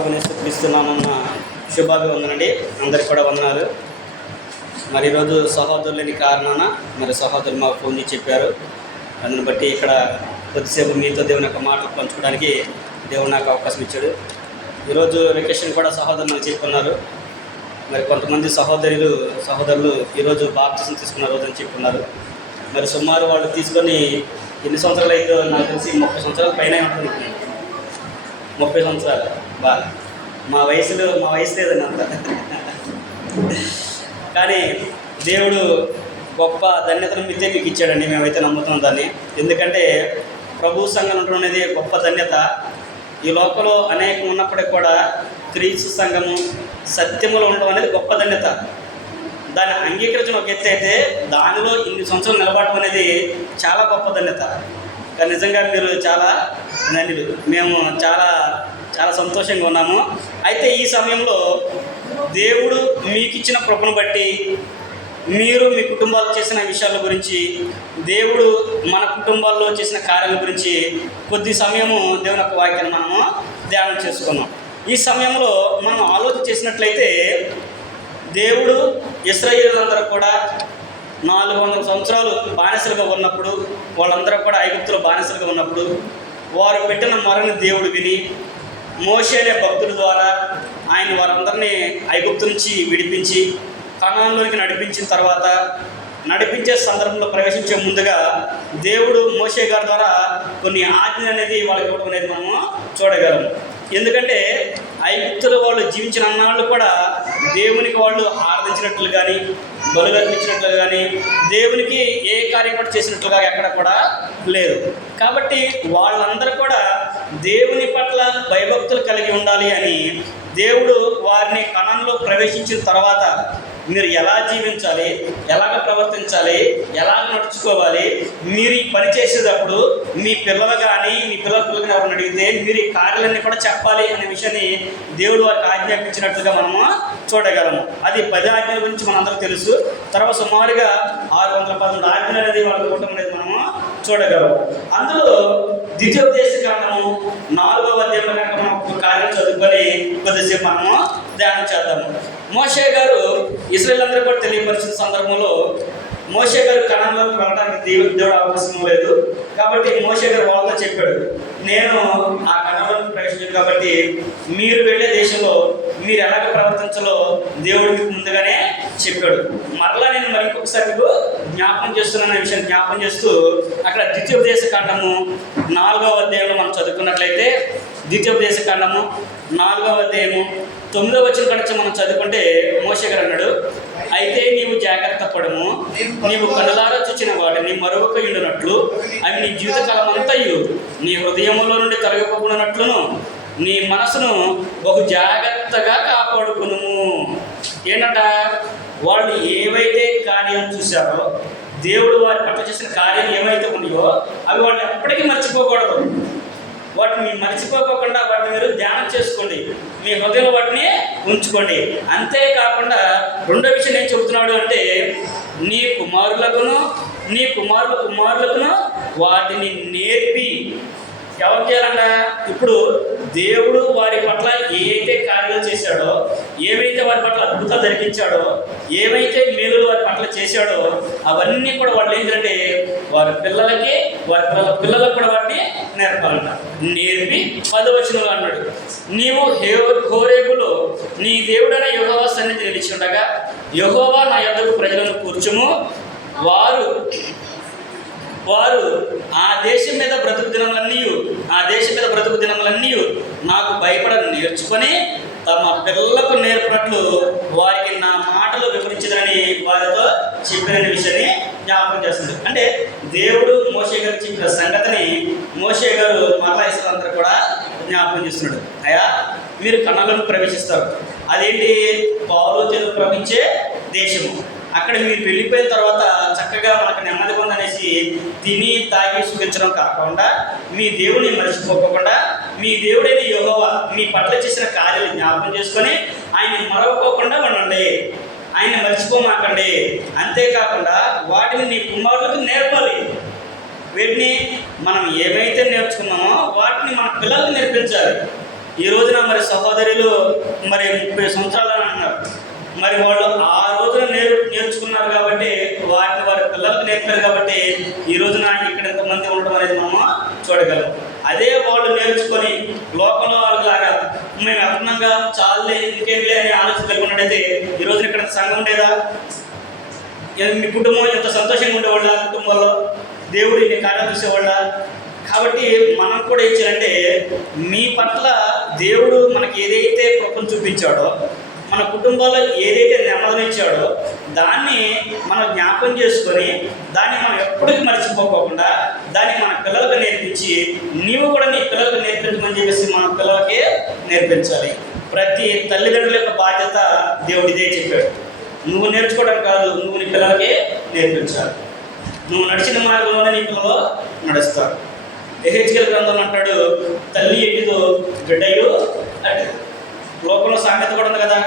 ప్రభుని స్తుతిస్తున్నామన్న శుభాభివందనండి. అందరికి కూడా వందనాలు. మరి ఈరోజు సహోదరులేని కారణాన మరి సహోదరులు మాకు ఫోన్ చేసి చెప్పారు. అందుని బట్టి ఇక్కడ కొద్దిసేపు మీతో దేవుని యొక్క మాటలు పంచుకోవడానికి దేవుడు నాకు అవకాశం ఇచ్చాడు. ఈరోజు వెకేషన్ కూడా సహోదరులు నాకు చెప్పుకున్నారు. మరి కొంతమంది సహోదరులు ఈరోజు బాప్తిసం తీసుకున్న రోజు అని చెప్పుకున్నారు. మరి సుమారు వాళ్ళు తీసుకొని ఎన్ని సంవత్సరాలు అయితే నాకు తెలిసి 30 సంవత్సరాల పైన ఉంటుంది. 30 సంవత్సరాలు బాగా మా వయసు లేదండి అంత. కానీ దేవుడు గొప్ప ధన్యతను మీతే మీకు ఇచ్చాడండి. మేమైతే నమ్ముతున్నాం దాన్ని. ఎందుకంటే ప్రభు సంఘం ఉండడం అనేది గొప్ప ధన్యత. ఈ లోకంలో అనేకం ఉన్నప్పటికీ కూడా క్రీస్తు సంఘము సత్యములో ఉండడం అనేది గొప్ప ధన్యత. దాన్ని అంగీకరించడం ఒక ఎత్తు అయితే దానిలో ఇన్ని సంవత్సరాలు నిలబడటం అనేది చాలా గొప్ప ధన్యత. కానీ నిజంగా మీరు చాలా ధన్యులు. మేము చాలా చాలా సంతోషంగా ఉన్నాము. అయితే ఈ సమయంలో దేవుడు మీకు ఇచ్చిన కృపను బట్టి మీరు మీ కుటుంబాలు చేసిన విషయాల గురించి, దేవుడు మన కుటుంబాల్లో చేసిన కార్యాల గురించి కొద్ది సమయము దేవుని యొక్క వాక్యాన్ని మనము ధ్యానం చేసుకున్నాం. ఈ సమయంలో మనం ఆలోచన చేసినట్లయితే దేవుడు ఇశ్రాయేలులందరూ కూడా 400 సంవత్సరాలు బానిసలుగా ఉన్నప్పుడు, వాళ్ళందరూ కూడా ఐగుప్తులో బానిసలుగా ఉన్నప్పుడు వారు పెట్టిన మొరని దేవుడు విని మోషే అనే భక్తుల ద్వారా ఆయన వారందరినీ ఐగుప్తు నుంచి విడిపించి కనానులోనికి నడిపించిన తర్వాత, నడిపించే సందర్భంలో ప్రవేశించే ముందుగా దేవుడు మోషే గారి ద్వారా కొన్ని ఆజ్ఞలు అనేది వాళ్ళకి ఇవ్వడం అనేది మనము చూడగలము. ఎందుకంటే ఐగుప్తులో వాళ్ళు జీవించిన అన్నాళ్ళు కూడా దేవునికి వాళ్ళు ఆరాధించినట్లు కానీ, బలులు అర్పించినట్లు కానీ, దేవునికి ఏ కార్యం కూడా చేసినట్లుగా ఎక్కడ కూడా లేదు. కాబట్టి వాళ్ళందరూ కూడా దేవుని పట్ల భయభక్తులు కలిగి ఉండాలి అని దేవుడు వారిని కణంలో ప్రవేశించిన తర్వాత మీరు ఎలా జీవించాలి, ఎలాగ ప్రవర్తించాలి, ఎలాగ నడుచుకోవాలి, మీరు ఈ పని చేసేటప్పుడు మీ పిల్లలు కానీ మీ పిల్లలు ఎవరిని అడిగితే మీరు ఈ కార్యాలన్నీ కూడా చెప్పాలి అనే విషయాన్ని దేవుడు వారికి ఆజ్ఞాపించినట్లుగా మనము చూడగలము. అది 10 ఆజ్ఞల గురించి మనందరికీ తెలుసు. తర్వాత సుమారుగా 611 ఆజ్ఞలు అనేది వాళ్ళకి ఇవ్వడం అనేది మనము చూడగలము. అందులో ద్వితీయోపదేశకాండము 4వ అధ్యాయంలో కనుక మనం ఒక కార్యం చదువుకొని కొద్దిసేపు మనము ధ్యానం చేద్దాము. మోషే గారు ఇశ్రాయేలు అందరూ కూడా తెలియపరిచిన సందర్భంలో మోషే గారు కనానులోకి వెళ్ళడానికి దేవుడు అవకాశం లేదు. కాబట్టి మోషే గారు వాళ్ళతో చెప్పాడు, నేను ఆ కనానులోకి ప్రవేశించాను కాబట్టి మీరు వెళ్ళే దేశంలో మీరు ఎలాగ ప్రవర్తించాలో దేవుడు మీకు ముందుగానే చెప్పాడు. మరలా నేను మరి ఇంకొకసారి మీకు జ్ఞాపకం చేస్తున్నాను అనే విషయాన్ని జ్ఞాపకం చేస్తూ అక్కడ ద్వితీయోపదేశకాండము 4వ అధ్యాయంలో మనం చదువుకున్నట్లయితే, ద్వితీయోపదేశకాండము 4వ అధ్యాయము 9వ వచనం నుంచి మనం చదువుకుంటే మోషే గారు అన్నాడు, అయితే నీవు జాగ్రత్త పడము, నీవు కనులారా చూచిన వాటిని మరొక ఉండినట్లు అవి నీ జీవితకాలం అంతయు నీ హృదయంలో నుండి తొలగిపోకున్నట్లును నీ మనసును బహు జాగ్రత్తగా కాపాడుకును. ఏంటంట, వాళ్ళు ఏవైతే కార్యం చూశారో, దేవుడు వారి పట్ల చేసిన కార్యం ఏవైతే ఉన్నాయో అవి వాళ్ళు ఎప్పటికీ మర్చిపోకూడదు. వాటిని మర్చిపోకుండా వాటిని మీరు ధ్యానం చేసుకోండి, మీ హృదయంలో వాటిని ఉంచుకోండి. అంతేకాకుండా రెండో విషయం ఏం చెబుతున్నాడు అంటే, నీ కుమారుల కుమారులకును వాటిని నేర్పి. ఎవరు చేయాలంట? ఇప్పుడు దేవుడు వారి పట్ల ఏవైతే కార్యాలు చేశాడో, ఏవైతే వారి పట్ల అద్భుతాలు జరిగించాడో, ఏవైతే మేలులు వారి పట్ల చేశాడో అవన్నీ కూడా వాళ్ళు ఏంటంటే వారి పిల్లలకి, వారి పిల్లలకు కూడా వాటిని నేర్పాలంట. నేర్పి 10వ వచనంలో అన్నాడు, నీవు హోరేబులో నీ దేవుడైన యెహోవా సన్నిధి నిలిచి ఉండగా యెహోవా నా యొద్దకు ప్రజలను కూర్చుము, వారు ఆ దేశం మీద బ్రతుకు దినములన్నీ నాకు భయపడ నేర్చుకొని తమ పిల్లలకు నేర్పినట్లు వారికి నా మాటలు వివరించదని వారితో చెప్పిన విషయాన్ని జ్ఞాపకం చేస్తుంది. అంటే దేవుడు మోషే గారు చెప్పిన సంగతిని మోషే గారు మరలా ఇశ్రాయేలులందరూ కూడా జ్ఞాపకం చేస్తున్నాడు. అయ్యా, మీరు కణాలను ప్రవేశిస్తారు. అదేంటి? పాలు తేనెలు ప్రవహించే దేశము. అక్కడ మీరు వెళ్ళిపోయిన తర్వాత చక్కగా మనకు నెమ్మది పొందనేసి తిని తాగి సుఖించడం కాకుండా, మీ దేవుడిని మర్చిపోకుండా, మీ దేవుడైన యెహోవా మీ పట్ల చేసిన కార్యాలు జ్ఞాపకం చేసుకొని ఆయన మరవకోకుండా ఉండండి, ఆయన మర్చిపోమాకండి. అంతేకాకుండా వాటిని నీ కుమారులకు నేర్పాలి. వీటిని మనం ఏవైతే నేర్చుకున్నామో వాటిని మన పిల్లలకు నేర్పించాలి. ఈ రోజున మరి సహోదరులు మరి 30 సంవత్సరాలు అని అంటున్నారు. మరి వాళ్ళు ఆ రోజున నేర్చుకున్నారు కాబట్టి, వాటిని వారి పిల్లలకు నేర్పారు కాబట్టి ఈ రోజున ఇక్కడ ఎంతమంది ఉండడం అనేది మనం చూడగలం. అదే వాళ్ళు నేర్చుకొని లోకంలో వాళ్ళలాగా మేము అర్థంగా చాలే ఇంకేంలే అని ఆలోచన కలిగి ఉన్నట్టయితే ఈ రోజున ఇక్కడ సంఘం ఉండేదా? మీ కుటుంబం ఎంత సంతోషంగా ఉండేవాళ్ళ, కుటుంబంలో దేవుడు ఇన్ని కార్యాలు చూసేవాళ్ళ. కాబట్టి మనం కూడా ఏం చేయాలంటే, మీ పట్ల దేవుడు మనకి ఏదైతే కృపను చూపించాడో, మన కుటుంబాల్లో ఏదైతే నెమ్మదినిచ్చాడో దాన్ని మనం జ్ఞాపకం చేసుకొని దాన్ని మనం ఎప్పటికీ మర్చిపోకుండా దాన్ని మన పిల్లలకు నేర్పించి, నీవు కూడా నీ పిల్లలకు నేర్పించమని చెప్పేసి మన పిల్లలకే నేర్పించాలి. ప్రతి తల్లిదండ్రుల యొక్క బాధ్యత దేవుడు ఇదే చెప్పాడు. నువ్వు నేర్చుకోవడం కాదు, నువ్వు నీ పిల్లలకే నేర్పించాలి. నువ్వు నడిచిన మార్గంలోనే నీ పిల్లలు నడుస్తారు. ఎహెచ్కేల్ గ్రంథం అంటాడు, తల్లి ఎట్టిదో బిడ్డయు అంటే. లోకంలో సామెత కూడా ఉంది కదా,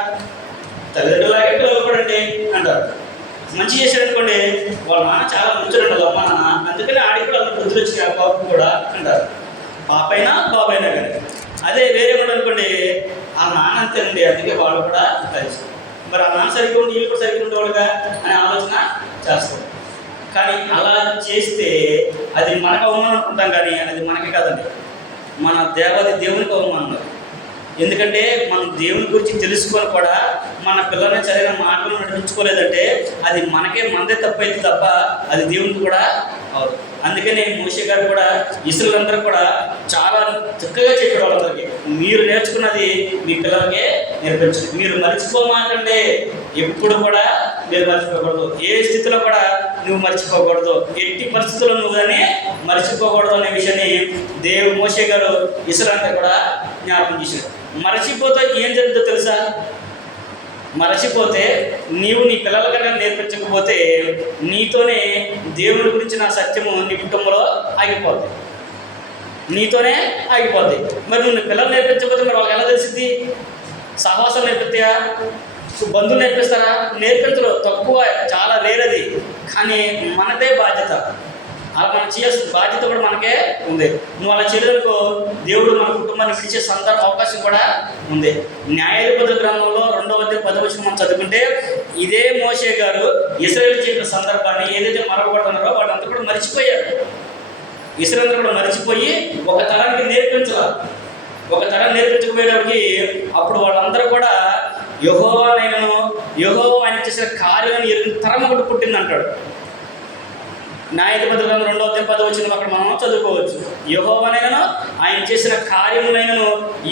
తల్లిదండ్రులాగే పిల్లలు కూడా అంటే అంటారు. మంచి చేశాడు అనుకోండి, వాళ్ళ నాన్న చాలా మంచిగా ఉండదు అమ్మ నాన్న, అందుకని ఆడికి కూడా అందరూ బుద్ధులు వచ్చినాయి ఆ పాపకు కూడా అంటారు. పాపైనా బాబైనా కానీ. అదే వేరే కూడా అనుకోండి, ఆ నాన్న అంతేనండి అందుకే వాళ్ళు కూడా కలిసి, మరి ఆ నాన్న సరిగ్గా ఉండి వీళ్ళు కూడా సరిగ్గా ఉండేవాళ్ళుగా అనే ఆలోచన చేస్తారు. కానీ అలా చేస్తే అది మనకు అవమానం అనుకుంటాం, కానీ అది మనకి కాదండి, మన దేవునికి అవమానం. ఎందుకంటే మనం దేవుని గురించి తెలుసుకొని కూడా మన పిల్లల్ని సరైన మార్గంలో నడిపించుకోలేదంటే అది మనదే తప్పైతే తప్ప అది దేవునికి కూడా అవదు. అందుకని మోషే గారు కూడా ఇస్రాయేలీయులందరూ కూడా చాలా చక్కగా చెప్పాడు వాళ్ళందరికీ, మీరు నేర్చుకున్నది మీ పిల్లలకే నేర్పించండి. మీరు మర్చిపోమాకండి, ఎప్పుడు కూడా మీరు మర్చిపోకూడదు, ఏ స్థితిలో కూడా నువ్వు మర్చిపోకూడదు, ఎట్టి పరిస్థితుల్లో నువ్వు కానీ మర్చిపోకూడదు అనే విషయాన్ని మోషే గారు ఇస్రాయేలీయులందరూ కూడా జ్ఞాపకం చేశాడు. మరచిపోతే ఏం జరుగుతుందో తెలుసా? మరచిపోతే నీవు నీ పిల్లలకన్నా నేర్పించకపోతే నీతోనే దేవుని గురించి నా సత్యము నీ కుటుంబంలో ఆగిపోద్ది, నీతోనే ఆగిపోద్ది. మరి నువ్వు నీ పిల్లలు నేర్పించకపోతే మరి వాళ్ళకి ఎలా తెలిసింది? సహవాసం నేర్పిస్తాయా? బంధువులు నేర్పిస్తారా? నేర్పించరు, తక్కువ, చాలా రేరది. కానీ మనదే బాధ్యత, అలా మనం చేయాల్సిన బాధ్యత కూడా మనకే ఉంది. నువ్వు అలా చేయడానికి దేవుడు మన కుటుంబాన్ని విడిచే అవకాశం కూడా ఉంది. న్యాయాధిపతుల గ్రంథంలో 2వ అధ్యాయం 10వ వచనం మనం చదువుకుంటే, ఇదే మోషే గారు ఇశ్రాయేలు చేసిన సందర్భాన్ని ఏదైతే మరవబడుతున్నారో వాళ్ళంతా కూడా మర్చిపోయారు. ఇశ్రాయేలు కూడా మర్చిపోయి ఒక తరానికి నేర్పించాలి. ఒక తరం నేర్పించకపోయేటప్పటికి అప్పుడు వాళ్ళందరూ కూడా యెహోవా ఆయన చేసిన కార్యాలను ఎరిగిన తరం ఒకటి పుట్టింది అంటాడు. న్యాయాధిపతుల గ్రంథం 2వ అధ్యాయం 10వ వచనం అక్కడ మనం చదువుకోవచ్చు. యెహోవానైనను ఆయన చేసిన కార్యములైనను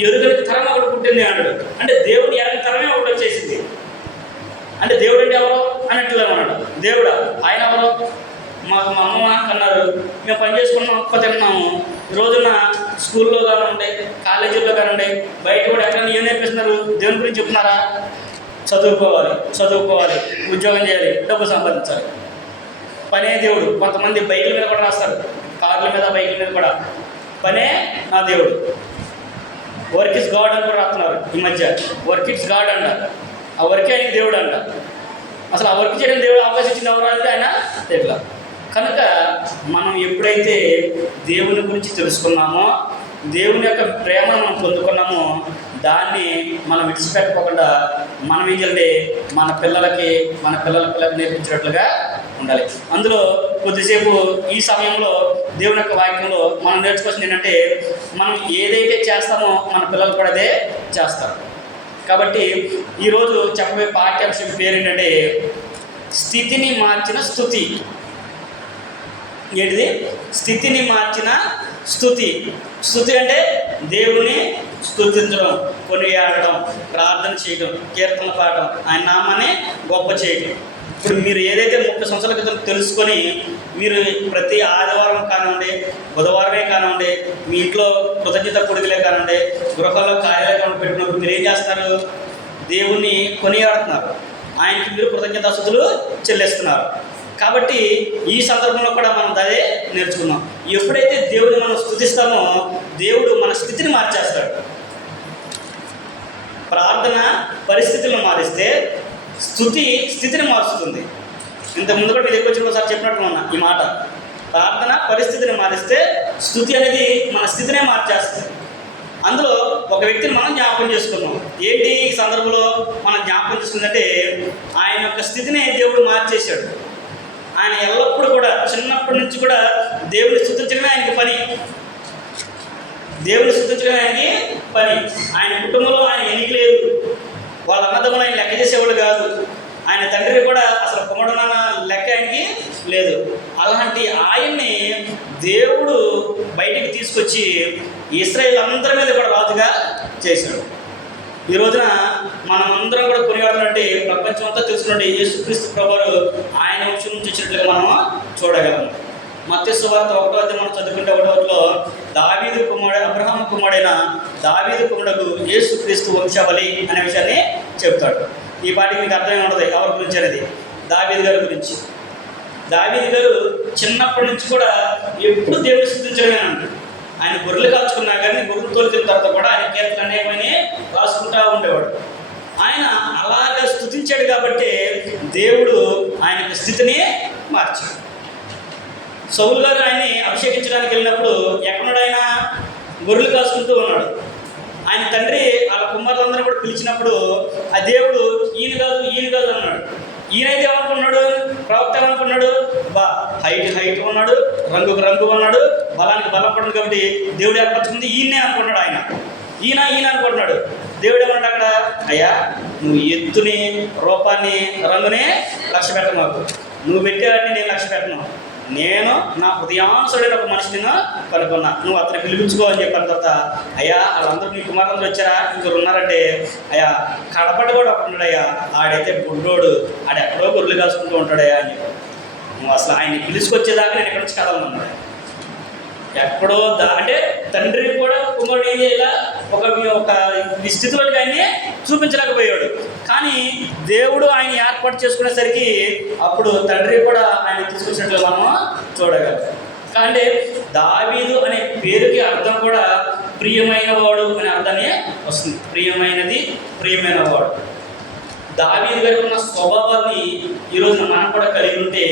ఎరుగని తరం ఒకటి పుట్టింది అన్నాడు. అంటే దేవుడు ఎరగని తరమే ఒకటి వచ్చేసింది. అంటే దేవుడు అంటే ఎవరో అన్నట్లు అన్నాడు. దేవుడా ఆయన ఎవరో? మా అమ్మ అన్నారు, మేము పని చేసుకున్నాం, ఒక్క తిన్నాము. రోజున స్కూల్లో కానివ్వండి, కాలేజీల్లో కానివ్వండి, బయట కూడా ఎక్కడైనా ఏం నేర్పిస్తున్నారు? దేవుని గురించి చెప్తున్నారా? చదువుకోవాలి, ఉద్యోగం చేయాలి, డబ్బు సంపాదించాలి, పనే దేవుడు. కొంతమంది బైకుల మీద కూడా రాస్తారు, కార్ల మీద, బైకుల మీద కూడా పనే నా దేవుడు. వర్క్ ఇస్ గాడ్ అని కూడా రాస్తున్నారు ఈ మధ్య. వర్క్ ఇట్స్ గాడ్ అంట, ఆ వర్కే ఆయనకి దేవుడు అంట. అసలు ఆ వర్క్ చేయడం దేవుడు అవకాశం ఇచ్చింది ఎవరు అంటే ఆయన తెలియదు. కనుక మనం ఎప్పుడైతే దేవుని గురించి తెలుసుకున్నామో, దేవుని యొక్క ప్రేమను మనం పొందుకున్నామో, దాన్ని మనం విడిచిపెట్టుకోకుండా మనం ఏం చేయాలంటే మన పిల్లలకి నేర్పించినట్లుగా ఉండాలి. అందులో కొద్దిసేపు ఈ సమయంలో దేవుని యొక్క వాక్యంలో మనం నేర్చుకోవాల్సింది ఏంటంటే, మనం ఏదైతే చేస్తామో మన పిల్లలు కూడా అదే చేస్తారు. కాబట్టి ఈరోజు చెప్పబోయే పాఠ్యాంశం పేరు ఏంటంటే, స్థితిని మార్చిన స్తుతి. ఏంటిది? స్థితిని మార్చిన స్తుతి. స్తుతి అంటే దేవుని స్తుతించడం, కొనియాడడం, ప్రార్థన చేయడం, కీర్తన పాడడం, ఆయన నామాన్ని గొప్ప చేయడం. ఇప్పుడు మీరు ఏదైతే 30 సంవత్సరాల క్రితం తెలుసుకొని మీరు ప్రతి ఆదివారం కానివ్వండి, బుధవారమే కానివ్వండి, మీ ఇంట్లో కృతజ్ఞత కొడుకులే కానివ్వండి, గృహాల్లో కార్యాలయం పెట్టినప్పుడు మీరు ఏం చేస్తున్నారు? దేవుణ్ణి కొనియాడుతున్నారు, ఆయనకి మీరు కృతజ్ఞతాస్తుతులు చెల్లిస్తున్నారు. కాబట్టి ఈ సందర్భంలో కూడా మనం అదే నేర్చుకున్నాం. ఎప్పుడైతే దేవుడిని మనం స్తుతిస్తామో దేవుడు మన స్థితిని మార్చేస్తాడు. ప్రార్థన పరిస్థితులను మారిస్తే స్థితిని మారుస్తుంది. ఇంతకుముందు కూడా మీ దగ్గర వచ్చిన ఒకసారి చెప్పినట్టు ఉన్నా ఈ మాట. ప్రార్థన పరిస్థితిని మారిస్తే స్తుతి అనేది మన స్థితినే మార్చేస్తుంది. అందులో ఒక వ్యక్తిని మనం జ్ఞాపకం చేసుకున్నాం. ఏంటి ఈ సందర్భంలో మనం జ్ఞాపకం చేసుకుందంటే ఆయన యొక్క స్థితిని దేవుడు మార్చేశాడు. ఆయన ఎల్లప్పుడూ కూడా చిన్నప్పటి నుంచి కూడా దేవుని స్తుతించడమే ఆయనకి పని. దేవుని స్తుతించడమే ఆయనకి పని. ఆయన కుటుంబంలో ఆయన ఎన్నిక లేదు. వాళ్ళ అన్నదమ్ములు ఆయన లెక్క చేసేవాళ్ళు కాదు. ఆయన తండ్రి కూడా అసలు కుమ్మడన లెక్క ఆయనకి లేదు. అలాంటి ఆయన్ని దేవుడు బయటికి తీసుకొచ్చి ఇశ్రాయేలు అందరి మీద కూడా రాజుగా చేశాడు. ఈ రోజున మనమందరం కూడా కొనియాడుతుంటే ప్రపంచం అంతా తెలుసుకుంటే యేసుక్రీస్తు ప్రభువు ఆయన వంశం నుంచి వచ్చినట్లుగా మనం చూడగలము. మత్తయి సువార్త 1వ అధ్యాయం మనం చదువుకుంటే 1వలో దావీదు కుమారుడు అబ్రహాము కుమారుడైన దావీదు కుమారుడు యేసుక్రీస్తు వంశావళి అనే విషయాన్ని చెప్తాడు. ఈ పాటికి మీకు అర్థమే ఉండదు ఎవరి గురించి అనేది. దావీదు గారి గురించి. దావీదు గారు చిన్నప్పటి నుంచి కూడా ఎప్పుడు దేవుని స్తుతించడమేనండి. ఆయన గొర్రెలు కాల్చుకున్నా కానీ గొర్రెలు తోలిన తర్వాత కూడా ఆయన కీర్తనలు అనేవని రాసుకుంటూ ఉండేవాడు. ఆయన అలాగా స్తుతించాడు కాబట్టి దేవుడు ఆయన స్థితిని మార్చాడు. సౌలు గారు ఆయన్ని అభిషేకించడానికి వెళ్ళినప్పుడు ఎక్కడున్నాడు? ఆయన గొర్రెలు కాసుకుంటూ ఉన్నాడు. ఆయన తండ్రి వాళ్ళ కుమారులందరూ కూడా పిలిచినప్పుడు ఆ దేవుడు ఈయన కాదు అన్నాడు. ఈయనైతే ఏమనుకున్నాడు? ప్రవక్త ఏమనుకున్నాడు? హైట్ ఉన్నాడు, రంగు ఉన్నాడు, బలానికి బలం పడుతుంది కాబట్టి దేవుడు ఏర్పరచుకుంది ఈయనే అనుకున్నాడు. ఈయన అనుకుంటున్నాడు. దేవుడు ఏమన్నాడు అక్కడ? అయ్యా, నువ్వు ఎత్తుని, రూపాన్ని, రంగునే లక్ష్య పెట్ట మాకు. నువ్వు పెట్టేవాడిని నేను లక్ష్య పెట్టను. నేను నా హృదయాంశుడైన ఒక మనిషిని కనుక్కున్నా. నువ్వు అతను పిలిపించుకో అని చెప్పిన తర్వాత, అయ్యా వాళ్ళందరూ నీ కుమారులందరూ వచ్చారా? ఇంకొకరు ఉన్నారంటే, అయ్యా కడపటి కూడా ఒక ఉన్నాడయ్యా, ఆడైతే బుడ్డోడు, ఆడెక్కడో గొర్రెలు కాసుకుంటూ ఉంటాడయ్యా అని చెప్పి. నువ్వు అసలు ఆయన్ని పిలుచుకొచ్చేదాకా నేను ఎక్కడి నుంచి కదలన్నాడు. ఎక్కడో అంటే తండ్రి కూడా కుమారుడు ఏం చేయాల ఒక స్థితిలోకి ఆయన్ని చూపించలేకపోయాడు. కానీ దేవుడు ఆయన ఏర్పాటు చేసుకునేసరికి అప్పుడు తండ్రి కూడా ఆయన తీసుకొచ్చినట్లు మనం చూడగలం. అంటే దావీదు అనే పేరుకి అర్థం కూడా ప్రియమైన వాడు అనే అర్థాన్ని వస్తుంది. ప్రియమైన వాడు. దావీదు గారికి ఉన్న స్వభావాన్ని ఈరోజు మనం కూడా కలిగి ఉంటే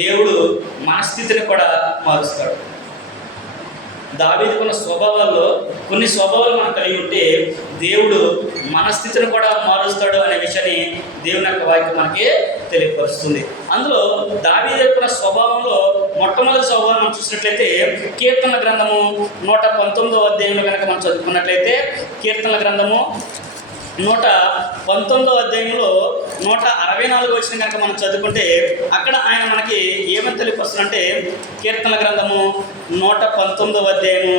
దేవుడు మన స్థితిని కూడా మారుస్తాడు. దావీదుకున్న స్వభావాల్లో కొన్ని స్వభావాలు మనం కలిగి ఉంటే దేవుడు మన స్థితిని కూడా మారుస్తాడు అనే విషయాన్ని దేవుని యొక్క వాక్యం మనకి తెలియపరుస్తుంది. అందులో దావీదు యొక్క స్వభావంలో మొట్టమొదటి స్వభావం మనం చూసినట్లయితే కీర్తనల గ్రంథము 119వ అధ్యాయంలో కనుక మనం చదువుకున్నట్లయితే కీర్తనల గ్రంథము 119వ అధ్యాయంలో 164 వచ్చిన కనుక మనం చదువుకుంటే అక్కడ ఆయన మనకి ఏమని తెలియపరుస్తుందంటే కీర్తనల గ్రంథము 119వ అధ్యాయము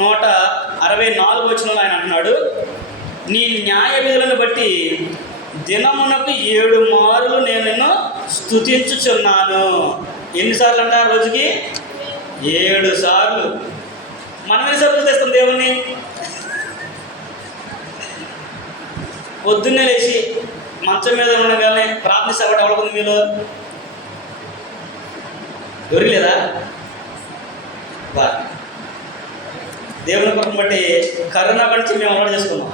164 వచనంలో ఆయన అంటున్నాడు, నీ న్యాయ విధులను బట్టి దినమునకు 7 మారులు నేను నిన్ను స్తుతించుచున్నాను. ఎన్నిసార్లు అంట? రోజుకి 7 సార్లు. మనం ఎన్నిసార్లు తెస్తాం దేవుణ్ణి? పొద్దున్నే లేచి మంచం మీద ఉండగానే ప్రార్థిస్తాబట్టి ఎవరికి మీలో ఎవరికి లేదా? దేవుని కొరకు బట్టి కరోనా నుంచి మేము అలవాటు చేసుకున్నాం.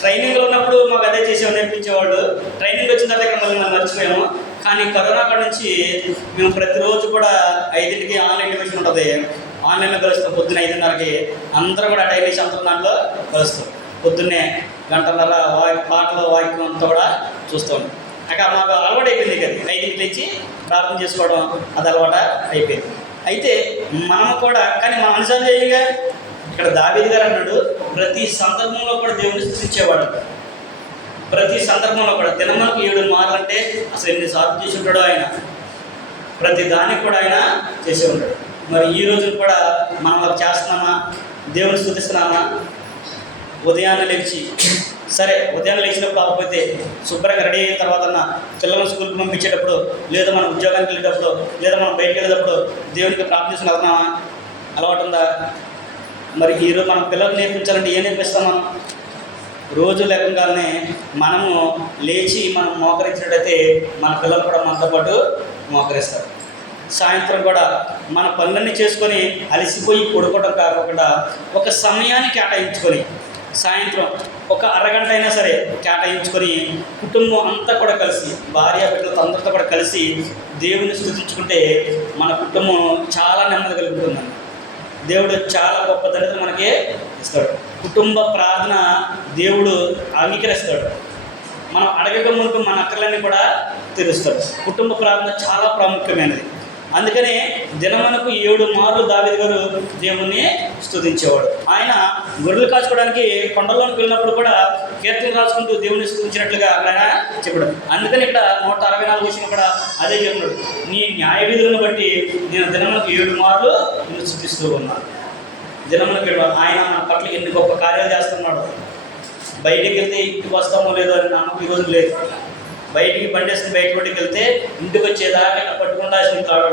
ట్రైనింగ్లో ఉన్నప్పుడు మాకు అదే చేసేవాళ్ళు, నేర్పించేవాళ్ళు. ట్రైనింగ్ వచ్చిన తర్వాత ఇక్కడ మళ్ళీ మనం మర్చిపోయాము. కానీ కరోనా కాడ నుంచి మేము ప్రతిరోజు కూడా 5ంటికి ఆన్లైన్ డివిజన్ ఉంటుంది. ఆన్లైన్లో కలుస్తాం. పొద్దున్న 5:30కి అందరూ కూడా టైం వేసి అందరూ దాంట్లో కలుస్తాం. పొద్దున్నే గంటన్నర పాటలు వాక్యం అంతా కూడా చూస్తాం. అక్కడ మాకు అలవాటు అయిపోయింది. కదా 5ంటికి లేచి ప్రార్థన చేసుకోవడం అది అలవాటు అయిపోయింది. అయితే మనం కూడా కానీ మనం అనుసరణ చేయగా ఇక్కడ దావీదు గారు అన్నాడు, ప్రతి సందర్భంలో కూడా దేవుని స్తుతించేవాడు. ప్రతి సందర్భంలో కూడా దినమునకు 7 మార్లు అంటే అసలు ఎన్నిసార్లు చేసి ఉంటాడో ఆయన. ప్రతి దానికి కూడా ఆయన చేసి ఉంటాడు. మరి ఈ రోజు కూడా మనం అది చేస్తున్నామా? దేవుని స్తుతిస్తున్నామా? ఉదయాన్నే లేచి ఉదయాన్నే లేచినప్పుడు కాకపోతే శుభ్రంగా రెడీ అయిన తర్వాత పిల్లలను స్కూల్కి పంపించేటప్పుడు, లేదా మనం ఉద్యోగానికి వెళ్ళేటప్పుడు, లేదా మనం బయటకు వెళ్ళేటప్పుడు దేవునికి ప్రార్థించుకుని వెళ్తున్నామా? అలవాటు ఉందా? మరి ఈరోజు మనం పిల్లలు నేర్పించాలంటే ఏం నేర్పిస్తాం? మనం రోజు లేకుండానే మనము లేచి మనం మోకరించినట్టయితే మన పిల్లలు కూడా మనతో పాటు మోకరిస్తారు. సాయంత్రం కూడా మన పనులన్నీ చేసుకొని అలసిపోయి పడుకోవడం కాకుండా ఒక సమయాన్ని కేటాయించుకొని సాయంత్రం ఒక అరగంట అయినా సరే కేటాయించుకొని కుటుంబం అంతా కూడా కలిసి, భార్య బిడ్డలతో అందరితో కూడా కలిసి దేవుని స్తుతించుకుంటే మన కుటుంబం చాలా నెమ్మది కలుగుతుందండి. దేవుడు చాలా గొప్ప ధన్యతను మనకి ఇస్తాడు. కుటుంబ ప్రార్థన దేవుడు అంగీకరిస్తాడు. మనం అడగక ముందు మన అక్కర్లన్నీ కూడా తీరుస్తాడు. కుటుంబ ప్రార్థన చాలా ప్రాముఖ్యమైనది. అందుకనే దినమనకు 7 మార్లు దావీదు గారు దేవుణ్ణి స్తుతించేవాడు. ఆయన గొర్రెలు కాచుకోవడానికి కొండల్లోకి వెళ్ళినప్పుడు కూడా కీర్తనలు రాసుకుంటూ దేవుని స్తుతించినట్లుగా ఆయన చెప్పాడు. అందుకని ఇక్కడ 164 వచ్చిన కూడా అదే చెప్పాడు, నీ న్యాయ విధులను బట్టి నేను దినమనకు 7 మార్లు నిన్ను స్తుతిస్తూ ఉన్నాను. దినమనకు ఆయన మన పట్ల ఎన్ని గొప్ప కార్యాలు చేస్తున్నాడు. బయటికి వెళ్తే ఇంటికి వస్తామో లేదో అని నమ్మకం ఈరోజు లేదు. బయటికి బండేసుకుని బయటకి వెళ్తే ఇంటికి వచ్చేదాకా పట్టుకుండా తాడు.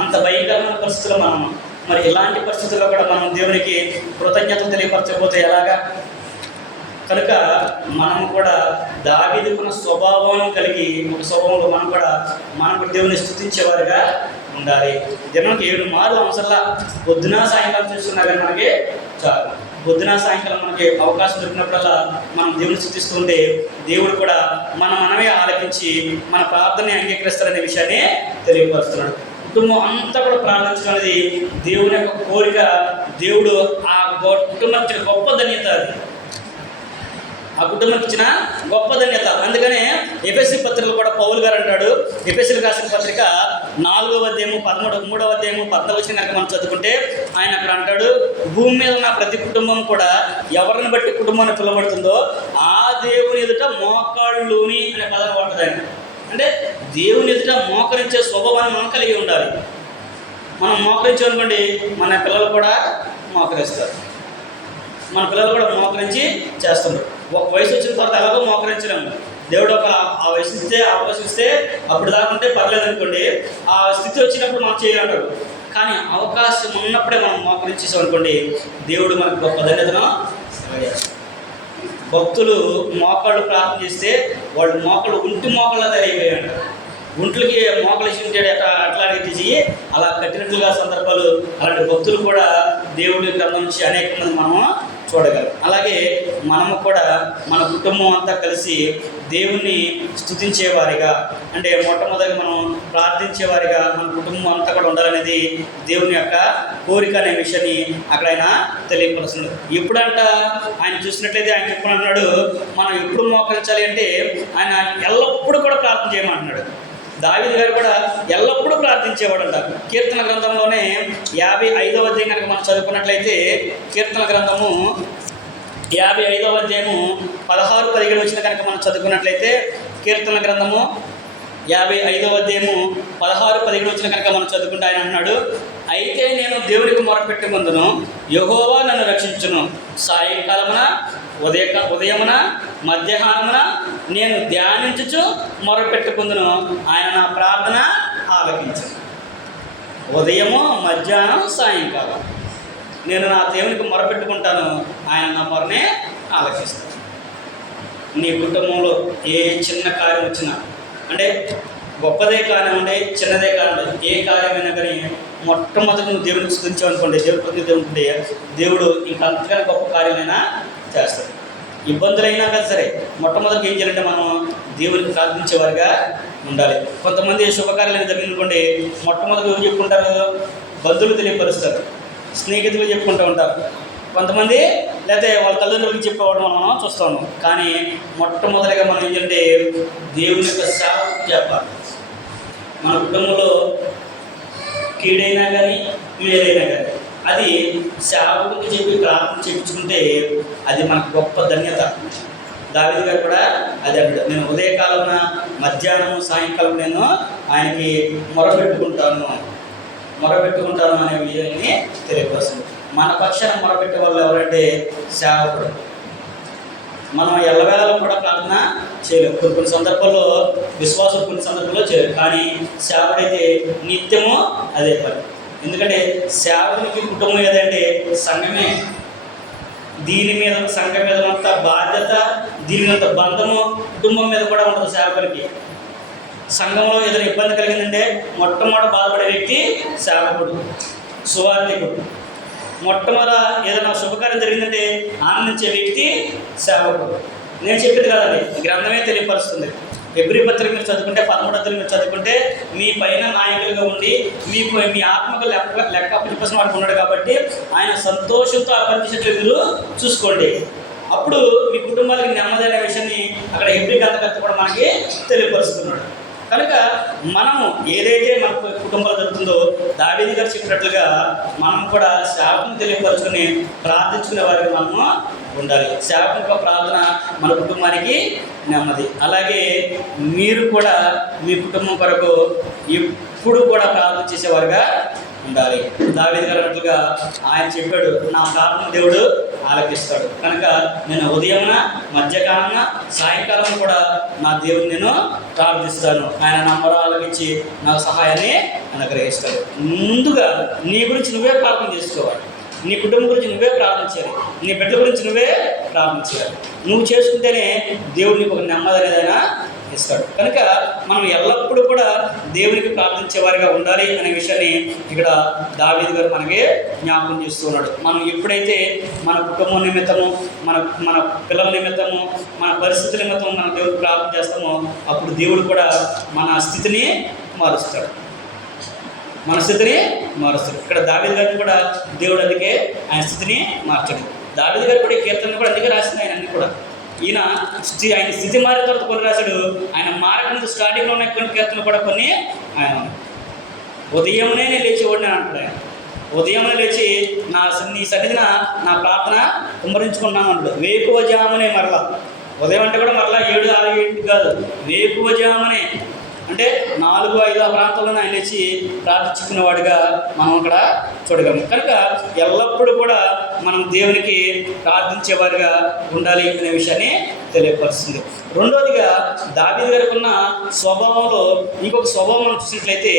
అంత భయంకరమైన పరిస్థితుల్లో మనం మరి ఇలాంటి పరిస్థితుల్లో కూడా మనం దేవునికి కృతజ్ఞతలు తెలియపరచకపోతే ఎలాగా? కనుక మనం కూడా దావీదుకున్న స్వభావం కలిగి ఒక స్వభావంలో మనం కూడా దేవుని స్తుతించేవారుగా ఉండాలి. దినానికి 7 మార్లు అవసరంలా పొద్దున సాయంకాలం చూసుకున్నా కానీ మనకి చాలు. పొద్దున సాయంకాలం మనకి అవకాశం దొరికినప్పుడల్లా మనం దేవుని స్తుతిస్తుంటే దేవుడు కూడా మనమే ఆలకించి మన ప్రార్థనని అంగీకరిస్తారనే విషయాన్ని తెలియపరుస్తున్నాడు. కుటుంబం అంతా కూడా ప్రార్థించడం అనేది దేవుని యొక్క కోరిక. దేవుడు ఆ కుటుంబానికి గొప్ప ధన్యత, అది ఆ కుటుంబానికి ఇచ్చిన గొప్ప ధన్యత. అందుకనే ఎఫెసీ పత్రికలు కూడా పౌలు గారు అంటాడు, ఎఫెసీలకు రాసిన పత్రిక 4వ అధ్యాయము 3వ అధ్యాయము 14 కనుక మనం చదువుకుంటే ఆయన అక్కడ అంటాడు, భూమి మీద ఉన్న ప్రతి కుటుంబం కూడా ఎవరిని బట్టి కుటుంబాన్ని పిలువబడుతుందో ఆ దేవుని ఎదుట మోకాళ్ళుని అనే పదం వాడుతుంది ఆయన. అంటే దేవుని ఎదుట మోకరించే స్వభావాన్ని మనం కలిగి ఉండాలి. మనం మోకరించామనుకోండి మన పిల్లలు కూడా మోకరిస్తారు. మన పిల్లలు కూడా మోకరించి చేస్తున్నారు. ఒక వయసు వచ్చిన తర్వాత ఎలాగో మోకరించలేము. దేవుడు ఆ వయసు ఇస్తే అవకాశం ఇస్తే అప్పుడు దాకుంటే పర్లేదు అనుకోండి, ఆ స్థితి వచ్చినప్పుడు మనం చేయాలంటారు. కానీ అవకాశం ఉన్నప్పుడే మనం మోకరించేసాం అనుకోండి, దేవుడు మనకు గొప్ప ధన్యతను. భక్తులు మోకాళ్ళు ప్రార్థన చేస్తే వాళ్ళు ఒంటి మోకాళ్ళ తయారైపోయాడు. గుంట్లకి మోకలు ఇచ్చింటాడు అట్లాంటి చెయ్యి అలా కట్టినట్లుగా సందర్భాలు, అలాంటి భక్తులు కూడా దేవుడి గ్రంథం నుంచి అనేక మంది మనము చూడగలం. అలాగే మనము కూడా మన కుటుంబం అంతా కలిసి దేవుణ్ణి స్తుతించేవారిగా, అంటే మొట్టమొదటి మనం ప్రార్థించేవారిగా మన కుటుంబం అంతా కూడా ఉండాలనేది దేవుని యొక్క కోరిక అనే విషయాన్ని అక్కడ ఆయన తెలియపరుస్తున్నాడు. ఎప్పుడంట ఆయన చూసినట్లయితే ఆయన చెప్పనున్నాడు, మనం ఎప్పుడు మోకరించాలి అంటే ఆయన ఎల్లప్పుడూ కూడా ప్రార్థన చేయమంటున్నాడు. దావీదు గారు కూడా ఎల్లప్పుడూ ప్రార్థించేవాడంట. కీర్తన గ్రంథంలోనే 55వ అధ్యాయం కనుక మనం చదువుకున్నట్లయితే, కీర్తన గ్రంథము 55వ అధ్యాయము 16-17 వచ్చిన కనుక మనం చదువుకున్నట్లయితే, కీర్తన గ్రంథము 55వ అధ్యాయము 16-17 వచ్చిన కనుక మనం చదువుకుంటే ఆయన అన్నాడు, అయితే నేను దేవునికి మొరపెట్టుకుందును, యెహోవా నన్ను రక్షించును. సాయంకాలమున ఉదయమున మధ్యాహ్నమున నేను ధ్యానించుచు మొరపెట్టుకుందును, ఆయన నా ప్రార్థన ఆలకించును. ఉదయము, మధ్యాహ్నం, సాయంకాలం నేను నా దేవునికి మొరపెట్టుకుంటాను, ఆయన నా మొరనే ఆలకిస్తాను. నీ కుటుంబంలో ఏ చిన్న కార్యం వచ్చినా, అంటే గొప్పదే కానివ్వండి చిన్నదే కానివ్వండి, ఏ కార్యమైనా కానీ మొట్టమొదటి నువ్వు దేవునికి స్తుతించావు అనుకోండి, దేవుడు ఇంకంతగా గొప్ప కార్యమైనా చేస్తాడు. ఇబ్బందులైనా కదా సరే మొట్టమొదటి ఏం చేయాలంటే మనం దేవునికి ప్రార్థించేవారిగా ఉండాలి. కొంతమంది శుభకార్యాలు జరిగిందనుకోండి, మొట్టమొదటి ఏం చెప్పుకుంటారు, బంధువులు తెలియపరుస్తారు, స్నేహితులు చెప్పుకుంటూ ఉంటారు. కొంతమంది లేకపోతే వాళ్ళ తల్లిదండ్రులకు చెప్పేవాడు మనం చూస్తాము. కానీ మొట్టమొదటిగా మనం ఏంటంటే దేవుని యొక్క సేవ చెప్పాలి. మన కుటుంబంలో కీడైనా కానీ మేలైనా కానీ అది సేవకుడికి చెప్పి ప్రార్థన చేయించుకుంటే అది మనకు గొప్ప ధన్యత. దావీదు గారు కూడా అది అంటాడు, నేను ఉదయకాలమున మధ్యాహ్నం సాయంకాలం నేను ఆయనకి మొరపెట్టుకుంటాను అనే విషయాన్ని తెలియపరుస్తుంది. మన పక్షాన మొరపెట్టే వాళ్ళు ఎవరంటే సేవకుడు. మనం ఎల్లవేళలో కూడా ప్రార్థన చేయలేము. కొన్ని సందర్భాల్లో విశ్వాసం కొన్ని సందర్భాల్లో చేయలేము. కానీ సేవకుడైతే నిత్యము అదే పని. ఎందుకంటే సేవకునికి కుటుంబం ఏదంటే సంఘమే. సంఘం మీద అంత బాధ్యత, దీని మీద బంధము కుటుంబం మీద కూడా ఉంటుంది సేవకునికి. సంఘంలో ఏదైనా ఇబ్బంది కలిగిందంటే మొట్టమొదటి బాధపడే వ్యక్తి సేవకుడు, సువార్థికుడు. మొట్టమొదట ఏదైనా శుభకార్యం జరిగిందంటే ఆనందించే వ్యక్తి సేవకుడు. నేను చెప్పింది కాదండి, గ్రంథమే తెలియపరుస్తుంది. హెబ్రీ పత్రిక మీరు చదువుకుంటే 13వ అధ్యాయం మీరు చదువుకుంటే మీ పైన నాయకులుగా ఉండి మీ ఆత్మకు లెక్క అప్పచెప్పాల్సిన వాడికి ఉన్నాడు కాబట్టి ఆయన సంతోషంతో ఆ పని చేసేట్లు మీరు చూసుకోండి. అప్పుడు మీ కుటుంబాలకి నెమ్మది అనే విషయాన్ని అక్కడ హెబ్రీ గ్రంథకర్త కూడా మనకి తెలియపరుస్తున్నాడు. కనుక మనము ఏదైతే మన కుటుంబంలో జరుగుతుందో దావీదు గారు చెప్పినట్లుగా మనం కూడా శాపం తెలియపరుచుకుని ప్రార్థించుకునే వారికి మనము ఉండాలి. శాపం యొక్క ప్రార్థన మన కుటుంబానికి నెమ్మది. అలాగే మీరు కూడా మీ కుటుంబం కొరకు ఎప్పుడు కూడా ప్రార్థన చేసేవారుగా ఉండాలి. దావీదు గారు అన్నట్లుగా ఆయన చెప్పాడు, నా ప్రార్థన దేవుడు ఆలకిస్తాడు. కనుక నేను ఉదయమున, మధ్యకాలమున, సాయంకాలం కూడా నా దేవుడిని నేను ప్రార్థిస్తాను. ఆయన నా మొర ఆలకించి నాకు సహాయాన్ని అనుగ్రహిస్తాడు. ముందుగా నీ గురించి నువ్వే ప్రార్థన చేసుకోవాలి. నీ కుటుంబం గురించి నువ్వే ప్రార్థించాలి. నీ బిడ్డ గురించి నువ్వే ప్రార్థించాలి. నువ్వు చేసుకుంటేనే దేవుడు నీకు ఒక నెమ్మది అనేదైనా ఇస్తాడు. కనుక మనం ఎల్లప్పుడూ కూడా దేవునికి ప్రార్థించేవారిగా ఉండాలి అనే విషయాన్ని ఇక్కడ దావీదు గారు మనకి జ్ఞాపకం చేస్తున్నాడు. మనం ఎప్పుడైతే మన కుటుంబం నిమిత్తము, మన పిల్లల నిమిత్తము, మన పరిస్థితుల నిమిత్తము మన దేవుడికి ప్రార్థన చేస్తామో అప్పుడు దేవుడు కూడా మన స్థితిని మారుస్తాడు. ఇక్కడ దావీదు గారిని కూడా దేవుడు అందుకే ఆయన స్థితిని మార్చాడు. దావీదు గారు కూడా కీర్తనలు కూడా అందుకే రాసింది. ఆయన కూడా ఆయన స్థితి మారిన తర్వాత కొన్ని రాశాడు. ఆయన మారకముందు స్టార్టింగ్లో ఉన్న కొన్ని కీర్తనలు కూడా కొన్ని ఆయన ఉదయమునే నేను లేచేవాడిని అంటాడు. ఆయన ఉదయమునే లేచి నీ సన్నిధిన నా ప్రార్థన కుమ్మరించుకున్నాను అంటాడు. వేకువజామునే మరలా ఉదయం అంటే కూడా మరలా 7, 6, 7 కాదు, వేకువజామునే అంటే 4, 5 ప్రాంతాలను ఆయన లేచి ప్రార్థించుకునేవాడిగా మనం ఇక్కడ చూడగలం. కనుక ఎల్లప్పుడూ కూడా మనం దేవునికి ప్రార్థించేవారిగా ఉండాలి అనే విషయాన్ని తెలియపరుస్తుంది. రెండోదిగా దావీదు గారికి ఉన్న స్వభావంలో ఇంకొక స్వభావం మనం చూసినట్లయితే,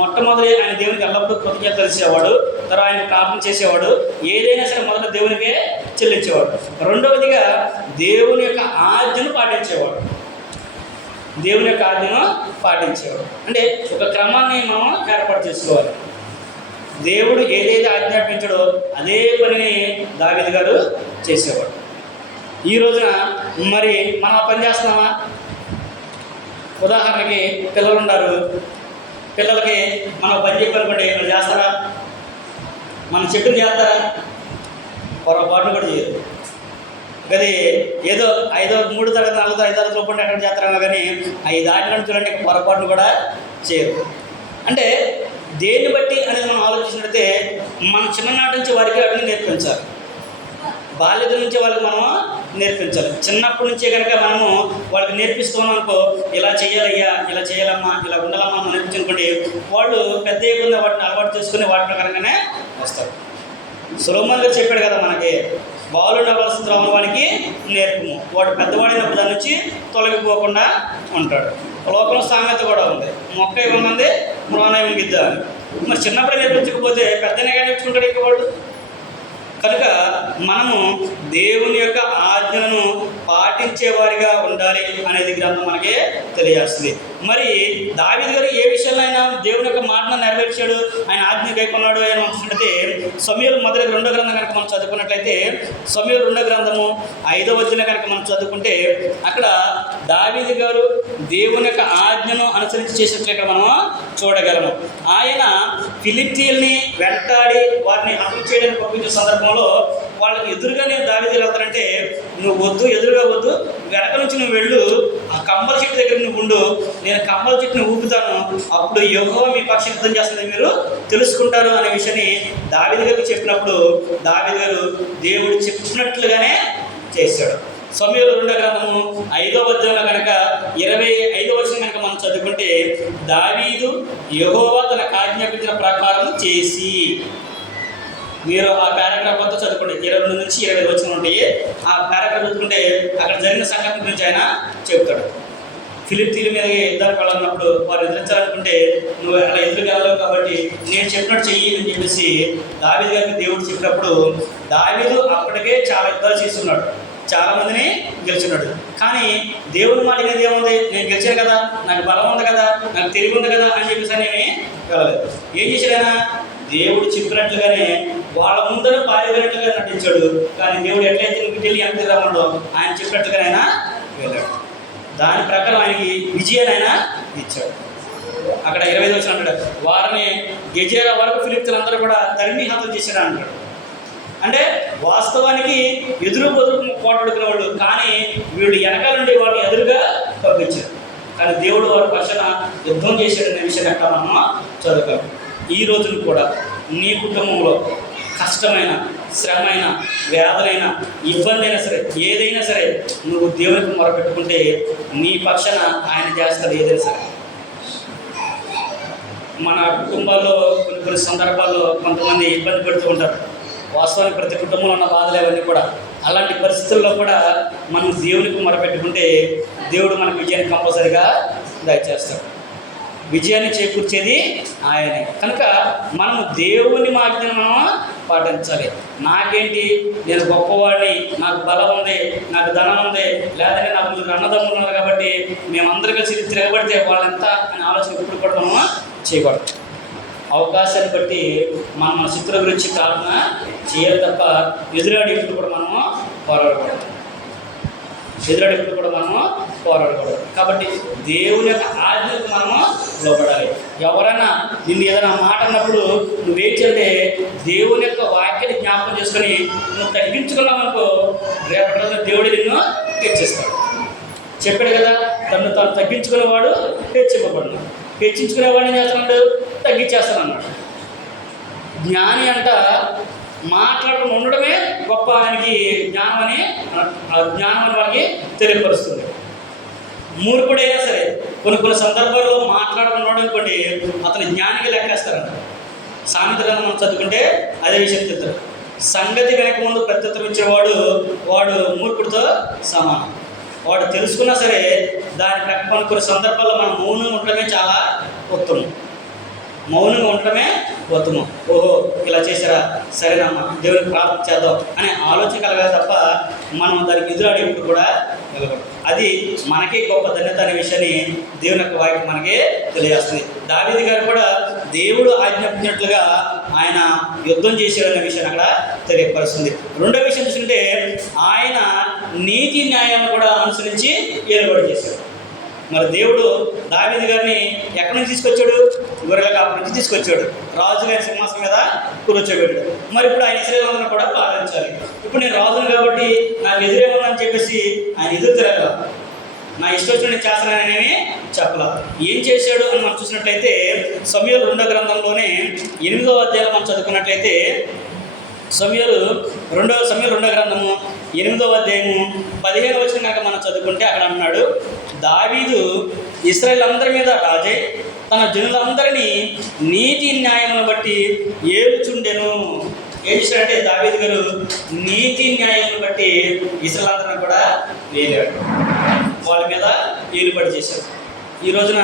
మొట్టమొదటి ఆయన దేవునికి ఎల్లప్పుడూ కృతజ్ఞత తెలిసేవాడు. తర్వాత ఆయన ప్రార్థన చేసేవాడు. ఏదైనా సరే మొదట దేవునికే చెల్లించేవాడు. రెండవదిగా దేవుని యొక్క ఆజ్ఞను పాటించేవాడు. అంటే ఒక క్రమాన్ని మనం ఏర్పాటు చేసుకోవాలి. దేవుడు ఏదైతే ఆజ్ఞాపించాడో అదే పనిని దావీదు గారు చేసేవాడు. ఈ రోజున మరి మనం పని చేస్తున్నామా? ఉదాహరణకి పిల్లలు ఉన్నారు. పిల్లలకి మనం పని చెప్పాలనుకోండి, వాళ్ళు చేస్తారా? మనం చెప్పింది చేస్తారా? పొరపాటును కూడా చేయరు. అది ఏదో 5వ 3 తరగతి 4వ 5వ తరగతి లోపల ఎక్కడ చేస్తారేమో కానీ 5 ఆటలను చూడండి పొరపాటును కూడా చేయరు. అంటే దేన్ని బట్టి అనేది మనం ఆలోచించినట్లయితే మనం చిన్ననాటి నుంచి వారికి అన్ని నేర్పించాలి. బాల్యత నుంచి వాళ్ళకి మనము నేర్పించాలి. చిన్నప్పటి నుంచే కనుక మనము వాళ్ళకి నేర్పిస్తున్నాం అనుకో, ఇలా చేయాలయ్యా, ఇలా చేయాలమ్మా, ఇలా ఉండాలమ్మా మనం నేర్పించుకోండి, వాళ్ళు పెద్ద అయిపోయిన వాటిని అలవాటు చేసుకుని వాటి ప్రకారంగానే వస్తారు. సొలొమోను గారు చెప్పాడు కదా మనకి, బాలు నవలసిన త్రోవవానికి నేర్పము, వాడు పెద్దవాడినప్పుడు దాని నుంచి తొలగిపోకుండా ఉంటాడు. లోకంలో సామెత కూడా ఉంది, మొక్క ఇవ్వమంది మ్రోన ఇవ్వగిద్దా అని. మరి చిన్నప్పుడే నేర్పించకపోతే పెద్దనే నేర్చుకుంటాడు ఇంక వాడు. కనుక మనము దేవుని యొక్క ఆజ్ఞలను పాటించేవారిగా ఉండాలి అనేది గ్రంథం మనకి తెలియజేస్తుంది. మరి దావీదు గారు ఏ విషయంలో అయినా దేవుని యొక్క మాటను నెరవేర్చాడు, ఆయన ఆజ్ఞ కైకొన్నాడు అని అనుకుంటే, సమూయేలు మొదటి 2వ గ్రంథం కనుక మనం చదువుకున్నట్లయితే, సమూయేలు 2వ గ్రంథము 5వ అధ్యాయం కనుక మనం చదువుకుంటే, అక్కడ దావీదు గారు దేవుని యొక్క ఆజ్ఞను అనుసరించి చేసినట్లు మనం చూడగలము. ఆయన ఫిలిష్తీయుల్ని వెంటాడి వారిని హతం చేయడానికి పంపించే సందర్భంలో వాళ్ళకి ఎదురుగానే దావీదు వెళ్తారంటే, నువ్వు వద్దు, ఎదురుగా వద్దు, వెనక నుంచి నువ్వు వెళ్ళు, ఆ కమ్మల చెట్టు దగ్గర నువ్వు ఉండు, నేను కమ్మల చెట్టుని ఊపుతాను, అప్పుడు యెహోవా మీ పక్షం యుద్ధం చేస్తుంది మీరు తెలుసుకుంటారు అనే విషయాన్ని దావీదు గారికి చెప్పినప్పుడు దావీదు గారు దేవుడు చెప్పినట్లుగానే చేశాడు. సమూయేలు 2వ గ్రంథము 5వ అధ్యాయంలో కనుక 25వ వచనం కనుక మనం చదువుకుంటే, దావీదు యెహోవా తన ఆజ్ఞాపించిన ప్రకారం చేసి, మీరు ఆ పారాగ్రాఫ్ అంతా చదువుకోండి, 22 నుంచి 25 వచనం ఉంటాయి. ఆ పారాగ్రాఫ్ చదువుకుంటే అక్కడ జరిగిన సంఘటన గురించి ఆయన చెప్తాడు. ఫిలిష్తీయుల మీద యుద్ధానికి వెళ్ళాలన్నప్పుడు వారు ఎదిరించాలనుకుంటే నువ్వు అలా ఎదురుగలవు కాబట్టి నేను చెప్పినట్టు చెయ్యి అని చెప్పేసి దావీదు గారికి దేవుడు చెప్పినప్పుడు, దావీదు అప్పటికే చాలా యుద్ధాలు చేస్తున్నాడు, చాలామందిని గెలిచినాడు. కానీ దేవుని మాట మీద ఏముంది, నేను గెలిచాను కదా, నాకు బలం ఉంది కదా, నాకు తెలివి ఉంది కదా అని చెప్పేసి నేను వెళ్ళలేదు. ఏం చేశాడైనా దేవుడు చెప్పినట్లుగానే వాళ్ళ ముందర పారిపోయినట్లుగా నటించాడు. కానీ దేవుడు ఎట్లయితే ఇంటికి వెళ్ళి ఎంత రమ్మడో ఆయన చెప్పినట్లుగా ఆయన వెళ్ళాడు. దాని ప్రకారం ఆయనకి విజయాన్ని ఆయన ఇచ్చాడు. అక్కడ 25 వచనం అంటాడు, వారిని గెజేరా వరకు ఫిలిష్తీయులందరూ కూడా తరిమి హతం చేశారు అంటాడు. అంటే వాస్తవానికి ఎదురు బదురు పోటాడుకునే వాళ్ళు, కానీ వీళ్ళు వెనకాల నుండి వాళ్ళు ఎదురుగా పంపించారు. కానీ దేవుడు వారి పక్షాన యుద్ధం చేశాడనే విషయాన్ని అక్కడ మనం చదువుతాం. ఈ రోజున కూడా నీ కుటుంబంలో కష్టమైన, శ్రమైన, వేదనైనా, ఇబ్బంది అయినా సరే, ఏదైనా సరే నువ్వు దేవునికి మొరపెట్టుకుంటే నీ పక్షాన ఆయన చేస్తాడు ఏదైనా సరే. మన కుటుంబాల్లో కొన్ని సందర్భాల్లో కొంతమంది ఇబ్బంది పెడుతూ ఉంటారు. వాస్తవానికి ప్రతి కుటుంబంలో ఉన్న బాధలు అవన్నీ కూడా. అలాంటి పరిస్థితుల్లో కూడా మనం దేవునికి మొరపెట్టుకుంటే దేవుడు మనకు విజయాన్ని కంపల్సరిగా దయచేస్తాడు. విజయాన్ని చేకూర్చేది ఆయనే. కనుక మనము దేవుని ఆజ్ఞను మనం పాటించాలి. నాకేంటి, నేను గొప్పవాడిని, నాకు బలం ఉంది, నాకు ధనం ఉంది, లేదంటే నాకు అన్నదమ్ములు ఉన్నారు కాబట్టి మేమందరూ కలిసి తిరగబడితే వాళ్ళంతా అనే ఆలోచన ఇప్పుడు కూడా మనం చేయకూడదు. అవకాశాన్ని బట్టి మనం మన శత్రువు గురించి ప్రార్థన చేయాలి తప్ప ఎదురాడి ఇప్పుడు కూడా మనము పోరాడకూడదు. పోరాడకూడదు. కాబట్టి దేవుని యొక్క ఆజ్ఞకు మనము లోపడాలి. ఎవరైనా నిన్ను ఏదైనా మాట అన్నప్పుడు నువ్వేం చేయాలంటే దేవుని యొక్క వాక్యాన్ని జ్ఞాపకం చేసుకొని నువ్వు తగ్గించుకున్నావనుకో, రేపటి రోజున దేవుడు నిన్ను హెచ్చిస్తాడు. చెప్పాడు కదా, తాను తగ్గించుకునేవాడు హెచ్చింపబడు, హెచ్చించుకునేవాడిని చేస్తున్నాడు, తగ్గించేస్తానన్నాడు. జ్ఞాని అంట మాట్లాడకుండా ఉండడమే గొప్ప ఆయనకి జ్ఞానం అని వాళ్ళకి తెలియపరుస్తుంది. మూర్ఖుడైనా సరే కొన్ని సందర్భాల్లో మాట్లాడకుండా అనుకోండి, అతని జ్ఞానికి లెక్కేస్తారంట. సామెతలను మనం చదువుకుంటే అదే విషయం చెప్తారు. సంగతి వెనక ముందు ప్రత్యుత్తరం ఇచ్చేవాడు వాడు మూర్ఖుడితో సమానం. వాడు తెలుసుకున్నా సరే దాని ప్రక్క కొన్ని సందర్భాల్లో మనం మౌనంగా ఉండడమే చాలా ఉత్తమం. ఓహో ఇలా చేశారా, సరేనమ్మా దేవునికి ప్రార్థన చేద్దాం అనే ఆలోచన కలగాలి తప్ప మనం దానికి ఎదురాడేప్పుడు కూడా నిలబడదు. అది మనకి గొప్ప ధన్యత అనే విషయాన్ని దేవుని యొక్క వాక్యం మనకి తెలియజేస్తుంది. దావీదు గారు కూడా దేవుడు ఆజ్ఞాపించినట్లుగా ఆయన యుద్ధం చేసేదనే విషయాన్ని అక్కడ తెలియపరుస్తుంది. రెండో విషయం చూసుకుంటే ఆయన నీతి న్యాయాలను కూడా అనుసరించి ఏలుబడి చేశాడు. మరి దేవుడు దావీదు గారిని ఎక్కడి నుంచి తీసుకొచ్చాడు? గొర్రెల కాపు నుంచి తీసుకొచ్చాడు. రాజు గారి సింహాసనం మీద కూర్చోబెట్టాడు. మరి ఇప్పుడు ఆయన ఇశ్రాయేలును కూడా పాలించాలి. ఇప్పుడు నేను రాజును కాబట్టి నాకు ఎదురే ఉందని చెప్పేసి ఆయన ఎదురు తిరగల, నా ఇష్టం వచ్చిన నేను చేస్తాననేవి చెప్పలా. ఏం చేశాడు అని మనం చూసినట్లయితే సమూయేలు 2వ గ్రంథంలోనే 8వ అధ్యాయంలో మనం చదువుకున్నట్లయితే సమూయేలు 2వ గ్రంథము 8వ అధ్యాయము 15వ వచనం కనుక మనం చదువుకుంటే అక్కడ అన్నాడు, దావీదు ఇశ్రాయేలు మీద రాజై తన జనులందరినీ నీతి న్యాయమును బట్టి ఏలుచుండెను. ఏం చేశాడంటే దావీదు గారు నీతి న్యాయాన్ని బట్టి ఇశ్రాయేలు కూడా ఏలాడు, వాళ్ళ మీద ఏలుబడి చేశారు. ఈ రోజున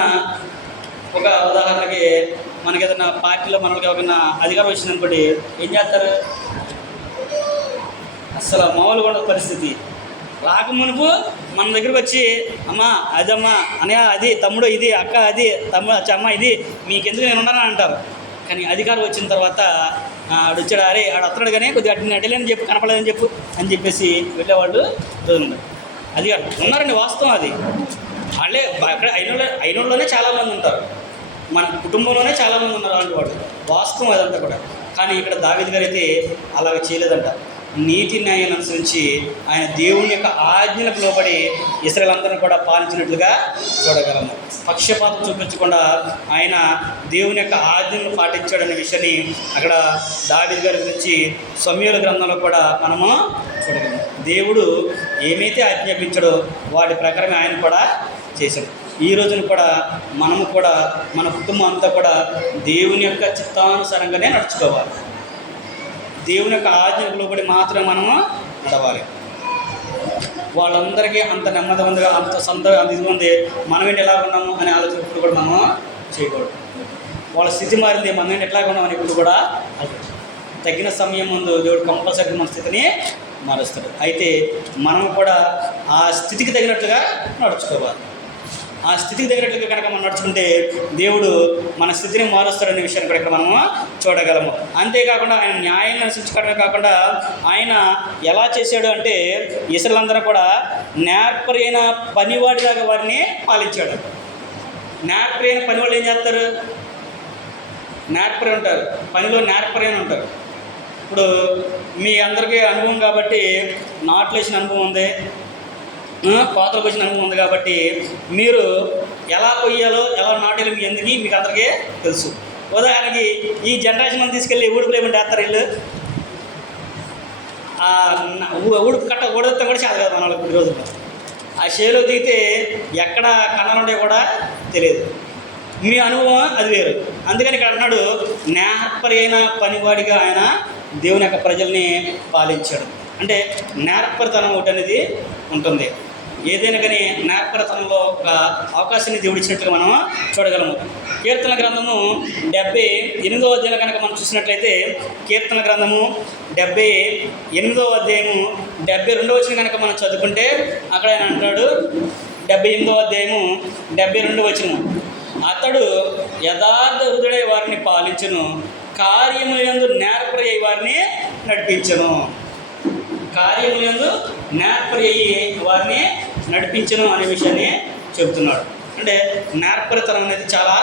ఒక ఉదాహరణకి మనకి ఏదైనా పార్టీలో మనకి ఏమైనా అధికారం వచ్చిందనుకోండి, ఏం చేస్తారు? అసలు మామూలుగా ఉండదు పరిస్థితి. రాకమునుపు మన దగ్గరకు వచ్చి అమ్మ అదమ్మా అనయా అది, తమ్ముడు ఇది, అక్క అది, తమ్ముడు అమ్మ ఇది, మీకెందుకు నేను ఉండను అంటారు. కానీ అధికారం వచ్చిన తర్వాత ఆడు వచ్చాడు, అరే ఆడు అత్తడు కానీ కొద్దిగా అటు అడ్డలేని చెప్పు, కనపడలేదని చెప్పు అని చెప్పేసి వెళ్ళేవాళ్ళు రోజున్నారు. అధికారం ఉన్నారండి, వాస్తవం అది. వాళ్ళే అక్కడ అయినోళ్ళలోనే చాలామంది ఉంటారు, మన కుటుంబంలోనే చాలామంది ఉన్నారు అలాంటి వాళ్ళు, వాస్తవం అదంతా కూడా. కానీ ఇక్కడ దావీదు గారు అయితే అలాగ చేయలేదంట. నీతి న్యాయాన్ని అనుసరించి ఆయన దేవుని యొక్క ఆజ్ఞలకు లోబడి ఇశ్రాయేలులందరినీ కూడా పాలించినట్లుగా చూడగలము. పక్షపాతం చూపించకుండా ఆయన దేవుని యొక్క ఆజ్ఞలను పాటించాడనే విషయాన్ని అక్కడ దావీదు గారి గురించి సమూయేలు గ్రంథంలో కూడా మనము చూడగలము. దేవుడు ఏమైతే ఆజ్ఞాపించాడో వాటి ప్రకారమే ఆయన కూడా చేశాడు. ఈ రోజున కూడా మనము కూడా మన కుటుంబం అంతా కూడా దేవుని యొక్క చిత్తానుసారంగానే నడుచుకోవాలి. దేవుని యొక్క ఆజ్ఞకు లోబడి మాత్రమే మనము నడవాలి. వాళ్ళందరికీ అంత నెమ్మది ఉందిగా, అంత అంత ఇది ఉంది, మనమేంటి ఎలా ఉన్నాము అనే ఆలోచన ఇప్పుడు కూడా మనము చేయకూడదు. వాళ్ళ స్థితి మారింది, మనమేంటి ఎట్లా ఉన్నామని ఇప్పుడు కూడా తగిన సమయం ముందు దేవుడు కంపల్సరీ మన స్థితిని మారుస్తాడు. అయితే మనము కూడా ఆ స్థితికి తగినట్లుగా నడుచుకోవాలి. ఆ స్థితికి తగినట్లుగా కనుక మనం నడుచుకుంటే దేవుడు మన స్థితిని మారుస్తాడనే విషయాన్ని కూడా ఇక్కడ మనము చూడగలము. అంతేకాకుండా ఆయన న్యాయాన్ని అనుసరించుకోవడమే కాకుండా ఆయన ఎలా చేశాడు అంటే ఇస్రాయేలందరూ కూడా నేర్పరైన పనివాడిలాగా వారిని పాలించాడు. నేర్పరైన పనివాళ్ళు ఏం చేస్తారు? నేర్పరి ఉంటారు, పనిలో నేర్పరైన ఉంటారు. ఇప్పుడు మీ అందరికీ అనుభవం కాబట్టి, నాట్లు వేసిన అనుభవం ఉంది, కోతలకు వచ్చిన అనుభవం ఉంది కాబట్టి మీరు ఎలా కొయ్యాలో ఎలా నాటేయాలో మీకు అందరికీ తెలుసు. ఉదాహరణకి ఈ జనరేషన్ తీసుకెళ్ళి ఊడుపులు ఏమంటే వేస్తారు వీళ్ళు, ఊడుపు కట్ట ఊడతా కూడా చాలా కదా మన వాళ్ళకి ఈ రోజుల్లో. ఆ షేలో దిగితే ఎక్కడ కన్నాలు ఉంటాయో కూడా తెలియదు. మీ అనుభవం అది వేరు. అందుకని ఇక్కడ అన్నాడు నేర్పరి అయిన పనివాడిగా ఆయన దేవుని యొక్క ప్రజల్ని పాలించాడు. అంటే నేర్పరితనం ఒకటి అనేది ఉంటుంది. ఏదైనా కానీ నేర్పరితనంలో ఒక అవకాశాన్ని దేవుడు ఇచ్చినట్లుగా మనం చూడగలము. కీర్తన గ్రంథము 78వ అధ్యాయం కనుక మనం చూసినట్లయితే, కీర్తన గ్రంథము 78వ అధ్యాయము 72వ వచనం కనుక మనం చదువుకుంటే అక్కడ ఆయన అంటాడు, 78వ అధ్యాయము 72వ వచనం, అతడు యథార్థ హృదయుడై వారిని పాలించును, కార్యములందు నేర్పరి అయి వారిని నడిపించును. కార్యములందు నేర్పరి అయ్యి వారిని నడిపించను అనే విషయాన్ని చెబుతున్నాడు. అంటే నేర్పరితనం అనేది చాలా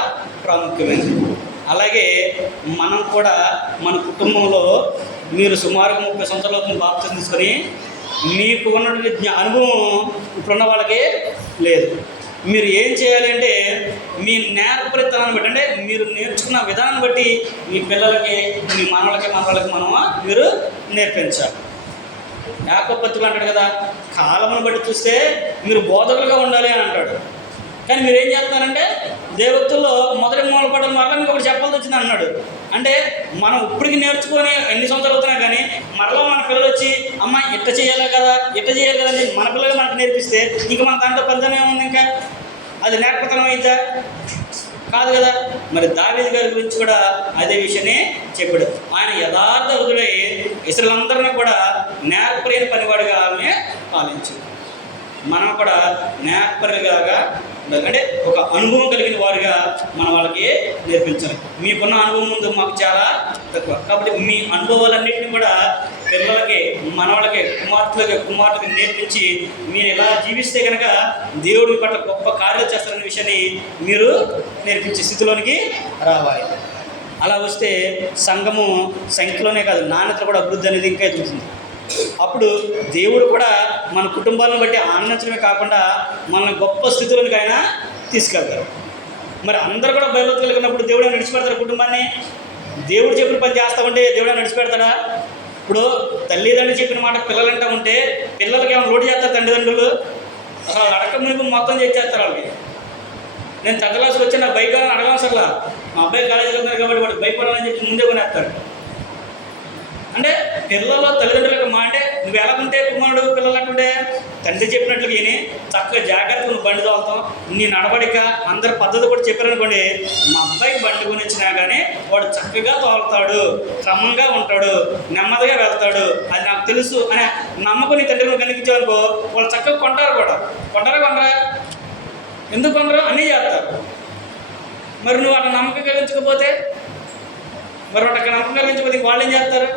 ప్రాముఖ్యమైనది. అలాగే మనం కూడా మన కుటుంబంలో మీరు సుమారుగా 30 సంవత్సరాల బాప్తిసం తీసుకొని మీకు ఉన్నటువంటి అనుభవం ఇప్పుడున్న వాళ్ళకి లేదు. మీరు ఏం చేయాలి అంటే మీ నేర్పరితనాన్ని బట్టి, అంటే మీరు నేర్చుకున్న విధానాన్ని బట్టి మీ పిల్లలకి, మీ మనవలకి మీరు నేర్పించాలి. యాకోబు పత్రికలో అంటాడు కదా, కాలమును బట్టి చూస్తే మీరు బోధకులుగా ఉండాలి అని అంటాడు. కానీ మీరు ఏం చేస్తున్నారంటే దేవత్తుల్లో మొదటి మూలపడడం వల్ల మీకు ఒకటి చెప్పాల్సి వచ్చింది అన్నాడు. అంటే మనం ఇప్పటికి నేర్చుకొని ఎన్ని సంవత్సరాలు అవుతున్నాయి కానీ మరలా మన పిల్లలు వచ్చి అమ్మ ఇట్ట చేయాలి కదా అని మన పిల్లలు మనకు నేర్పిస్తే ఇంక మన దాంట్లో పంచమే ఉంది, ఇంకా అది నేర్పతనం అయితే కాదు కదా. మరి దావీదు గారి గురించి కూడా అదే విషయాన్ని చెప్పాడు. ఆయన యథార్థ హృదయుడై ఇశ్రాయేలులందరినీ కూడా నేర్పరైన పనివాడిగా ఆమె పాలించాడు. మనం కూడా నేర్పరిగా ఉండాలి. అంటే ఒక అనుభవం కలిగిన వారిగా మనం వాళ్ళకి నేర్పించాలి. మీకున్న అనుభవం ముందు మాకు చాలా తక్కువ. కాబట్టి మీ అనుభవాలన్నింటినీ కూడా పిల్లలకి, మనవాళ్ళకి, కుమార్తెలకి నేర్పించి మీరు ఎలా జీవిస్తే కనుక దేవుడి పట్ల గొప్ప కార్యాలు చేస్తారనే విషయాన్ని మీరు నేర్పించే స్థితిలోనికి రావాలి. అలా వస్తే సంఘము సంఖ్యలోనే కాదు, నాణ్యతలో కూడా అభివృద్ధి అనేది ఇంకా ఎదుగుతుంది. అప్పుడు దేవుడు కూడా మన కుటుంబాలను బట్టి ఆనందించడమే కాకుండా మనల్ని గొప్ప స్థితిలోనికి ఆయన తీసుకెళ్తారు. మరి అందరూ కూడా బయలుదేరి కలిగినప్పుడు దేవుడు నడిచిపెడతారు కుటుంబాన్ని. దేవుడు చెప్పిన పని చేస్తామంటే దేవుడు నడిచిపెడతాడా? ఇప్పుడు తల్లిదండ్రులు చెప్పిన మాట పిల్లలు అంటూ ఉంటే పిల్లలకి ఏమైనా లోటు చేస్తారు తల్లిదండ్రులు? అసలు అడక మునిపి మొత్తం చేసేస్తారు వాళ్ళకి. నేను 10th క్లాస్కి వచ్చి నా బైక్ అడగను అసలు. మా అబ్బాయి కాలేజీకి వెళ్తున్నారు కాబట్టి వాడు బైక్ కొనాలని చెప్పి ముందే కొనేస్తారు. అంటే పిల్లలు తల్లిదండ్రులకు అంటే నువ్వు ఎలా ఉంటే కుమారుడు పిల్లలు అంటుంటే తండ్రి చెప్పినట్లు విని చక్కగా జాగ్రత్తగా నువ్వు బండి తోలుతాం, నీ నడవడిక అందరి పద్ధతి కూడా చెప్పారనుకోండి, మా అబ్బాయికి బండి కొని వచ్చినా కానీ వాడు చక్కగా తోలుతాడు, క్రమంగా ఉంటాడు, నెమ్మదిగా వెళ్తాడు, అది నాకు తెలుసు అనే నమ్మకం నీ తండ్రి నువ్వు కనిపించావనుకో వాళ్ళు చక్కగా కొంటారా? ఎందుకు కొనరు? అన్నీ చేస్తారు. మరి నువ్వు అట్లా నమ్మకం కలిగించకపోతే వాళ్ళు ఏం చేస్తారు?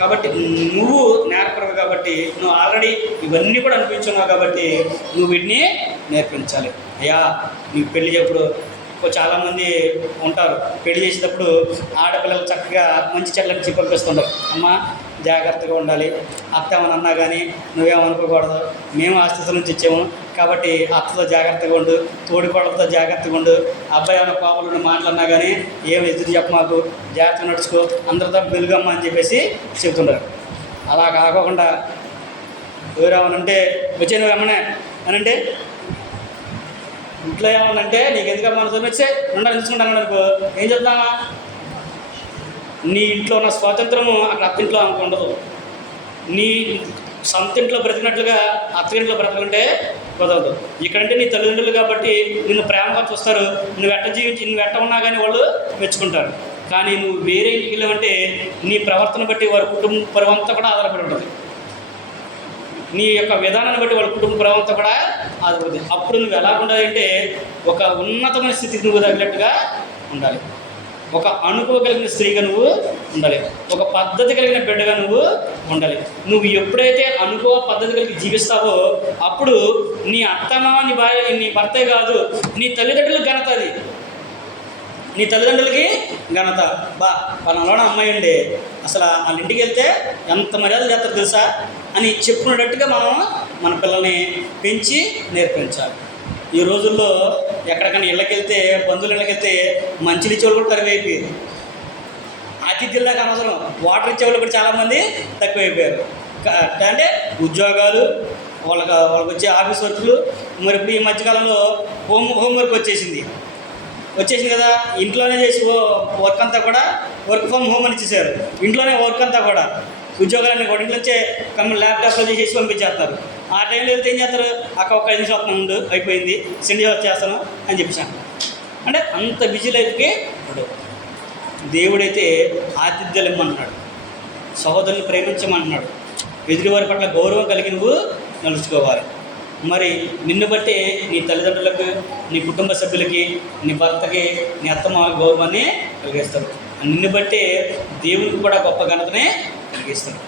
కాబట్టి నువ్వు నేర్పరు కాబట్టి నువ్వు ఆల్రెడీ ఇవన్నీ కూడా అనిపించున్నావు కాబట్టి నువ్వు వీటిని నేర్పించాలి. అయ్యా నీకు పెళ్లి చెప్పుడు చాలామంది ఉంటారు, పెళ్లి చేసేటప్పుడు ఆడపిల్లలు చక్కగా మంచి చెట్లను చెప్పి పంపిస్తుంటారు. అమ్మ జాగ్రత్తగా ఉండాలి, అత్త ఏమని అన్నా కానీ నువ్వేమనుకోకూడదు, మేము ఆ స్థితి నుంచి ఇచ్చాము కాబట్టి అత్తతో జాగ్రత్తగా ఉండు, తోడికోడలతో జాగ్రత్తగా ఉండు, అబ్బాయి ఏమైనా కోపలు మాట్లాడినా కానీ ఏమి ఎదురు చెప్ప మాకు, జాగ్రత్తగా నడుచుకో, అందరితో వెలుగమ్మ అని చెప్పేసి చెబుతుంటారు. అలా కాకుండా ఎవరేమనంటే వచ్చే నువ్వు ఏమన్నా అని అంటే ఇంట్లో ఏమన్నంటే నీకు ఎందుకమ్మా వచ్చే ఉండాలి తీసుకుంటాను అనుకో, ఏం చెప్తామా? నీ ఇంట్లో ఉన్న స్వాతంత్రము అక్కడ అత్తింట్లో ఆమెకు ఉండదు. నీ సొంత ఇంట్లో బ్రతికినట్లుగా అత్తింట్లో బ్రతకంటే కుదరదు. ఇక్కడంటే నీ తల్లిదండ్రులు కాబట్టి నిన్ను ప్రేమగా చూస్తారు, నువ్వు ఎట్ట ఉన్నా కానీ వాళ్ళు మెచ్చుకుంటారు. కానీ నువ్వు వేరే ఇంటికి వెళ్ళావంటే నీ ప్రవర్తన బట్టి వారి కుటుంబ పరివంతా కూడా ఆధారపడి ఉంటుంది. నీ యొక్క విధానాన్ని బట్టి వాళ్ళ కుటుంబ ప్రభావంతో కూడా ఆధారపడుతుంది. అప్పుడు నువ్వు ఎలా ఉండాలంటే ఒక ఉన్నతమైన స్థితికి నువ్వు తగినట్టుగా ఉండాలి. ఒక అనుభవ కలిగిన స్త్రీగా నువ్వు ఉండాలి. ఒక పద్ధతి కలిగిన బిడ్డగా నువ్వు ఉండాలి. నువ్వు ఎప్పుడైతే అనుభవ పద్ధతి కలిగి జీవిస్తావో అప్పుడు నీ అత్తమా నీ భార్య నీ భర్తే కాదు, నీ తల్లిదండ్రులకు ఘనత. అది నీ తల్లిదండ్రులకి ఘనత. పలానా అమ్మాయి అండి, అసలు వాళ్ళ ఇంటికి వెళ్తే ఎంత మర్యాద చేస్తారు తెలుసా అని చెప్పుకునేటట్టుగా మనం మన పిల్లల్ని పెంచి నేర్పించాలి. ఈ రోజుల్లో ఎక్కడికైనా ఇళ్ళకి వెళ్తే, బంధువుల ఇళ్ళకి వెళ్తే మంచిలు ఇచ్చేవాళ్ళు కూడా కరువైపోయారు. అతిథుల్లాగా అవసరం వాటర్ ఇచ్చేవాళ్ళు కూడా చాలామంది తక్కువైపోయారు. అంటే ఉద్యోగాలు, వాళ్ళకి వచ్చే ఆఫీస్ వర్క్లు, మరి ఇప్పుడు ఈ మధ్యకాలంలో హోంవర్క్ వచ్చేసింది కదా, ఇంట్లోనే చేసి వర్క్ అంతా కూడా వర్క్ ఫ్రమ్ హోమ్ అని ఇచ్చేసారు. ఇంట్లోనే వర్క్ అంతా కూడా ఉద్యోగాలన్నీ కూడా ఇంట్లోంచే ల్యాప్టాప్లో చేసి పంపించేస్తారు. ఆ టైంలో వెళ్తే ఏం చేస్తారు, అక్క ఒక 5 నిమిషాలు ముందు అయిపోయింది, సెండ్ చేస్తాను అని చెప్పాను. అంటే అంత బిజీ లైఫ్కి ఇప్పుడు దేవుడైతే ఆతిథ్యాలు ఇమ్మన్నాడు, సహోదరుని ప్రేమించమన్నాడు, ఎదుటివారి పట్ల గౌరవం కలిగి నువ్వు నడుచుకోవాలి. మరి నిన్ను బట్టి నీ తల్లిదండ్రులకు, నీ కుటుంబ సభ్యులకి, నీ భర్తకి, నీ అత్తమామకి గౌరవాన్ని కలిగిస్తాడు. నిన్ను బట్టి దేవునికి కూడా గొప్ప ఘనతనే కలిగిస్తాడు.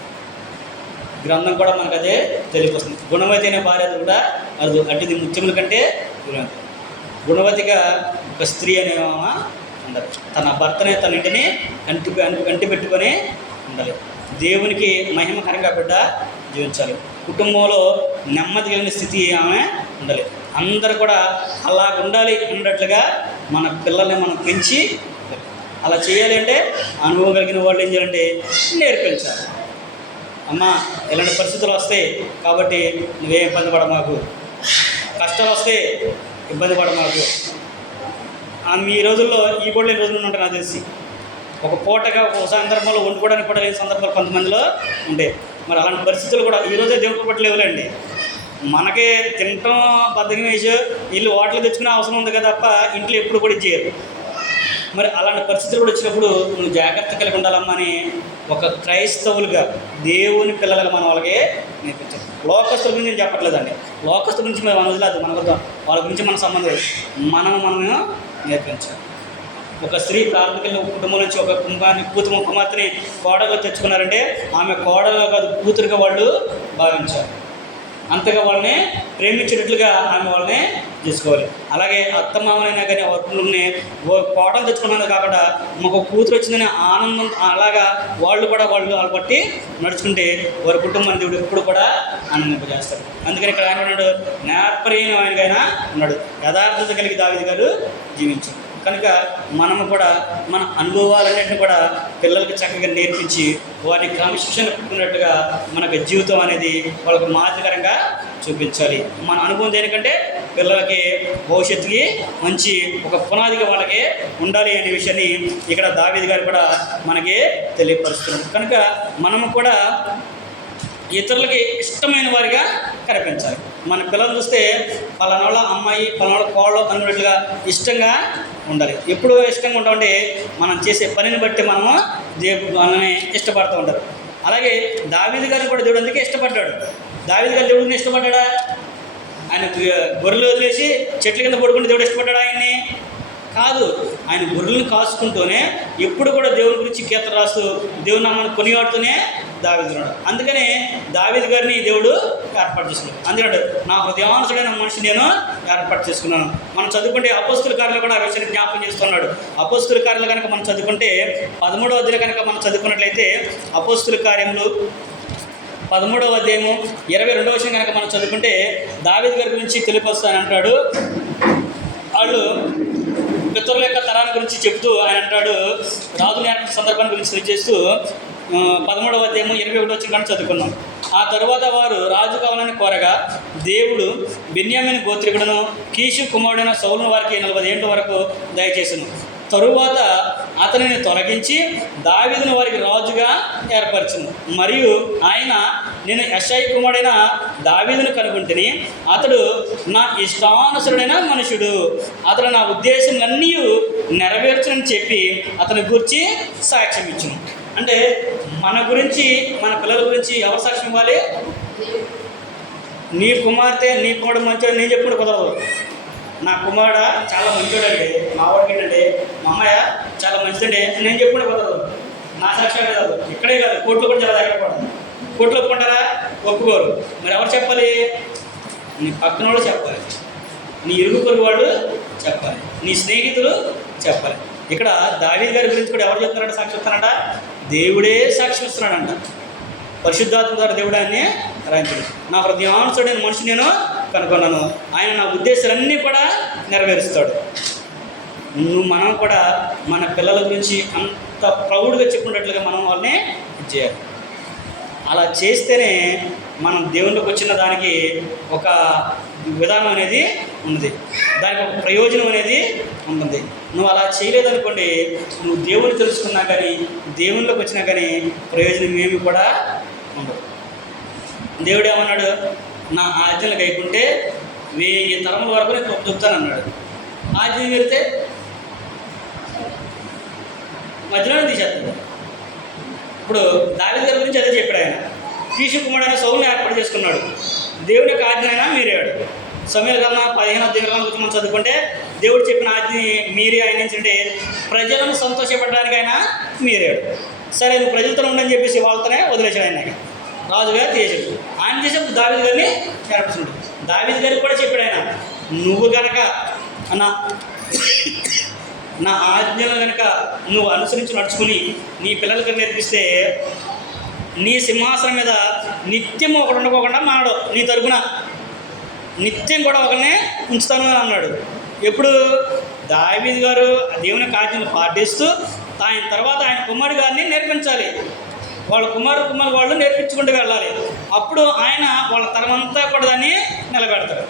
గ్రంథం కూడా మనకు అదే తెలియకొస్తుంది. గుణవతి అనే భార్య కూడా అది అటుది ముత్యముల కంటే గుణవతిగా ఒక స్త్రీ అనే ఉండాలి. తన భర్తనే తన ఇంటిని కంటి పెట్టుకొని ఉండాలి. దేవునికి మహిమకరంగా బిడ్డ జీవించాలి. కుటుంబంలో నెమ్మది కలిగిన స్థితి ఆమె ఉండాలి. అందరూ కూడా అలా ఉండాలి అన్నట్లుగా మన పిల్లల్ని మనం పెంచి అలా చేయాలి. అంటే అనుభవం కలిగిన వాళ్ళు ఏం చేయాలంటే నేర్పించాలి. అమ్మ ఇలాంటి పరిస్థితులు వస్తాయి కాబట్టి నువ్వేం ఇబ్బంది పడ మాకు, కష్టాలు వస్తే ఇబ్బంది పడ మాకు. ఈ రోజుల్లో ఈ కూడా లేని రోజులు ఉంటాయి నాకు తెలిసి. ఒక పూటగా ఒక సందర్భంలో వండుకోవడానికి కూడా లేని సందర్భాలు కొంతమందిలో ఉంటాయి. మరి అలాంటి పరిస్థితులు కూడా ఈరోజే దేవుడు పట్టలేవులేండి. మనకే తినటం బద్దకం వేసి వీళ్ళు హోటల్ తెచ్చుకునే అవసరం ఉంది కదా తప్ప ఇంట్లో ఎప్పుడు కూడా చేయరు. మరి అలాంటి పరిస్థితులు కూడా వచ్చినప్పుడు నువ్వు జాగ్రత్త కలిగి ఉండాలమ్మని ఒక క్రైస్తవులుగా దేవుని పిల్లలుగా మనం వాళ్ళకి నేర్పించాలి. లోకస్తుల గురించి నేను చెప్పట్లేదండి, లోకస్తుల గురించి మనం వదిలేదు, మన వద్దాం, వాళ్ళ గురించి మన సంబంధం లేదు. మనము నేర్పించాలి. ఒక స్త్రీ ప్రారంభికల కుటుంబం నుంచి ఒక కుమార్తెని కోడగా తెచ్చుకున్నారంటే ఆమె కోడగా కాదు కూతురుగా వాళ్ళు భావించాలి. అంతగా వాళ్ళని ప్రేమించినట్లుగా ఆమె వాళ్ళని చేసుకోవాలి. అలాగే అత్తమామలైనా కానీ వర్కులని కోడలు తెచ్చుకున్నాను కాకుండా మాకు కూతురు వచ్చిందనే ఆనందం అలాగా వాళ్ళు బట్టి నడుచుకుంటే వారి కుటుంబాన్ని దేవుడు ఎప్పుడు కూడా ఆనందింపజేస్తాడు. అందుకని ఇక్కడ ఆయన ఉన్నాడు, నేర్పరైన ఆయనకైనా ఉన్నాడు, యథార్థత కలిగి దావీదు గారు జీవించాడు. కనుక మనము కూడా మన అనుభవాలన్నింటినీ కూడా పిల్లలకి చక్కగా నేర్పించి వారిని క్రమశిక్షణ పెట్టుకున్నట్టుగా మనకు జీవితం అనేది వాళ్ళకు మాదిరికరంగా చూపించాలి. మన అనుభవం దేనికంటే పిల్లలకి భవిష్యత్తుకి మంచి ఒక పునాదిగా వాళ్ళకి ఉండాలి అనే విషయాన్ని ఇక్కడ దావీదు గారు కూడా మనకి తెలియపరుస్తున్నాడు. కనుక మనము కూడా ఇతరులకి ఇష్టమైన వారిగా కనిపించాలి. మన పిల్లలు చూస్తే పలానాళ్ళ అమ్మాయి పలానాళ్ళ కోళ్ళు అనుకున్నట్లుగా ఇష్టంగా ఉండాలి. ఎప్పుడు ఇష్టంగా ఉంటామంటే మనం చేసే పనిని బట్టి మనము మనల్ని ఇష్టపడుతూ ఉంటారు. అలాగే దావీదు గారిని కూడా దేవుడు అందుకే ఇష్టపడ్డాడు. దావీదు గారు దేవుడిని ఇష్టపడ్డా? ఆయన గొర్రెలు వదిలేసి చెట్ల కింద పడుకుంటే దేవుడు ఇష్టపడ్డాడు ఆయన్ని? కాదు. ఆయన గొర్రెలను కాసుకుంటూనే ఎప్పుడు కూడా దేవుని గురించి కీర్తన రాస్తూ దేవుని నామాన్ని కొనియాడుతూనే దావీదు ఉన్నాడు. అందుకనే దావీదు గారిని దేవుడు ఏర్పాటు చేసుకున్నాడు. అందుకని నా హృదయానుసరైన మనిషిని నేను ఏర్పాటు చేసుకున్నాను. మనం చదువుకుంటే అపోస్తుల కార్యాలు కూడా ఆ విషయాన్ని జ్ఞాపకం చేస్తున్నాడు. అపోస్తుల కార్యాలు కనుక మనం చదువుకుంటే 13వ అధ్యాయం కనుక మనం చదువుకున్నట్లయితే అపోస్తుల కార్యములు 13వ అధ్యాయము 22వ విషయం కనుక మనం చదువుకుంటే దావీదు గారి గురించి తెలియపరుస్తానంటాడు. వాళ్ళు పితరుల యొక్క తరాల గురించి చెప్తూ ఆయన అంటాడు, రాజుని ఏర్పడిన సందర్భాన్ని గురించి తెలియజేస్తూ 13వ అధ్యాయము 21వ వచనం చదువుకున్నాం. ఆ తరువాత వారు రాజు కావాలని కోరగా దేవుడు బెన్యామీను గోత్రికుడును కీషు కుమారుడైన సౌలును వారికి 40 ఏళ్ళ వరకు దయచేసెను. తరువాత అతనిని తొలగించి దావీదును వారికి రాజుగా ఏర్పరచును. మరియు ఆయన నేను యెషయి కుమారుడైన దావీదును కనుగొంటిని, అతడు నా ఇష్టానుసరుడైన మనుషుడు, అతడు నా ఉద్దేశంలన్నీ నెరవేర్చునని చెప్పి అతని గురించి సాక్ష్యం ఇచ్చును. అంటే మన గురించి మన పిల్లల గురించి ఎవరు సాక్ష్యం ఇవ్వాలి? నీ కుమార్తె నీ కుమారుడు మంచోడు నేను చెప్పుడు కుదరదు. నా కుమారుడు చాలా మంచోడండి, మా వాడికి ఏంటంటే మా అమ్మాయ చాలా మంచిదండి నేను చెప్పుడు కుదరదు. నా సాక్ష్యం కాదు, ఇక్కడే కాదు, కోర్టులో కూడా చాలా దగ్గర కూడా. కోర్టులో ఒప్పుకుంటారా? ఒప్పుకోరు. మరి ఎవరు చెప్పాలి? నీ పక్కన వాళ్ళు చెప్పాలి, నీ ఇరుగు పొరుగు వాళ్ళు చెప్పాలి, నీ స్నేహితులు చెప్పాలి. ఇక్కడ దావీదు గారి గురించి కూడా ఎవరు చెప్తున్నారంట? సాక్షి ఇస్తున్నారంట, దేవుడే సాక్షి ఇస్తున్నాడంట. పరిశుద్ధాత్మ ద్వారా దేవుడు ఆయన్ని రాయించాడు. నా హృదయానుసరుడైన మనిషి నేను కనుగొన్నాను, ఆయన నా ఉద్దేశాలన్నీ కూడా నెరవేరుస్తాడు. మనం కూడా మన పిల్లల గురించి అంత ప్రౌడ్గా చెప్పుకున్నట్లుగా మనం వాళ్ళని చేయాలి. అలా చేస్తేనే మనం దేవుళ్ళకి వచ్చిన దానికి ఒక విధానం అనేది ఉంది, దానికి ఒక ప్రయోజనం అనేది ఉంటుంది. నువ్వు అలా చేయలేదనుకోండి, నువ్వు దేవుని తెలుసుకున్నా కానీ దేవుళ్ళకి వచ్చినా కానీ ప్రయోజనం ఏమి కూడా ఉండదు. దేవుడు ఏమన్నాడు? నా ఆజ్ఞలు కైకుంటే 1000 తరముల వరకు నేను చెప్తానన్నాడు. ఆజ్ఞ పెడితే మధ్యలోనే తీసేస్తాడు. ఇప్పుడు దావీదు గారి గురించి అదే చెప్పాడు. ఆయన కీషు కుమారుడైన సౌలుని ఏర్పాటు చేసుకున్నాడు, దేవుడి యొక్క ఆజ్ఞ అయినా మీరాడు. సమయాల కన్నా 15వ అధ్యాయం గురించి మనం చదువుకుంటే దేవుడు చెప్పిన ఆజ్ఞని మీరే ఆయన ఏంటంటే ప్రజలను సంతోషపెట్టడానికి ఆయన మీరాడు. సరే నువ్వు ప్రజలతో ఉండని చెప్పేసి వాళ్ళతోనే వదిలేశాడు. ఆయన రాజుగా చేసాడు. ఆయన చేసేప్పుడు దావీదు గారిని ఏర్పడుతున్నాడు. దావీదు గారికి కూడా చెప్పాడు ఆయన, నువ్వు గనక నా ఆజ్ఞలు కనుక నువ్వు అనుసరించి నడుచుకుని నీ పిల్లలకి నేర్పిస్తే నీ సింహాసనం మీద నిత్యం ఒకడు ఉండకోకుండా మాడు, నీ తరపున నిత్యం కూడా ఒకరినే ఉంచుతాను అని అన్నాడు. ఎప్పుడు? దావీదు గారు దేవుని ఆజ్ఞలు పాటిస్తూ ఆయన తర్వాత ఆయన కుమారుడు గారిని నేర్పించాలి. వాళ్ళ కుమారు వాళ్ళు నేర్పించుకుంటూ వెళ్ళాలి. అప్పుడు ఆయన వాళ్ళ తరమంతా కూడా దాన్ని నిలబెడతాడు.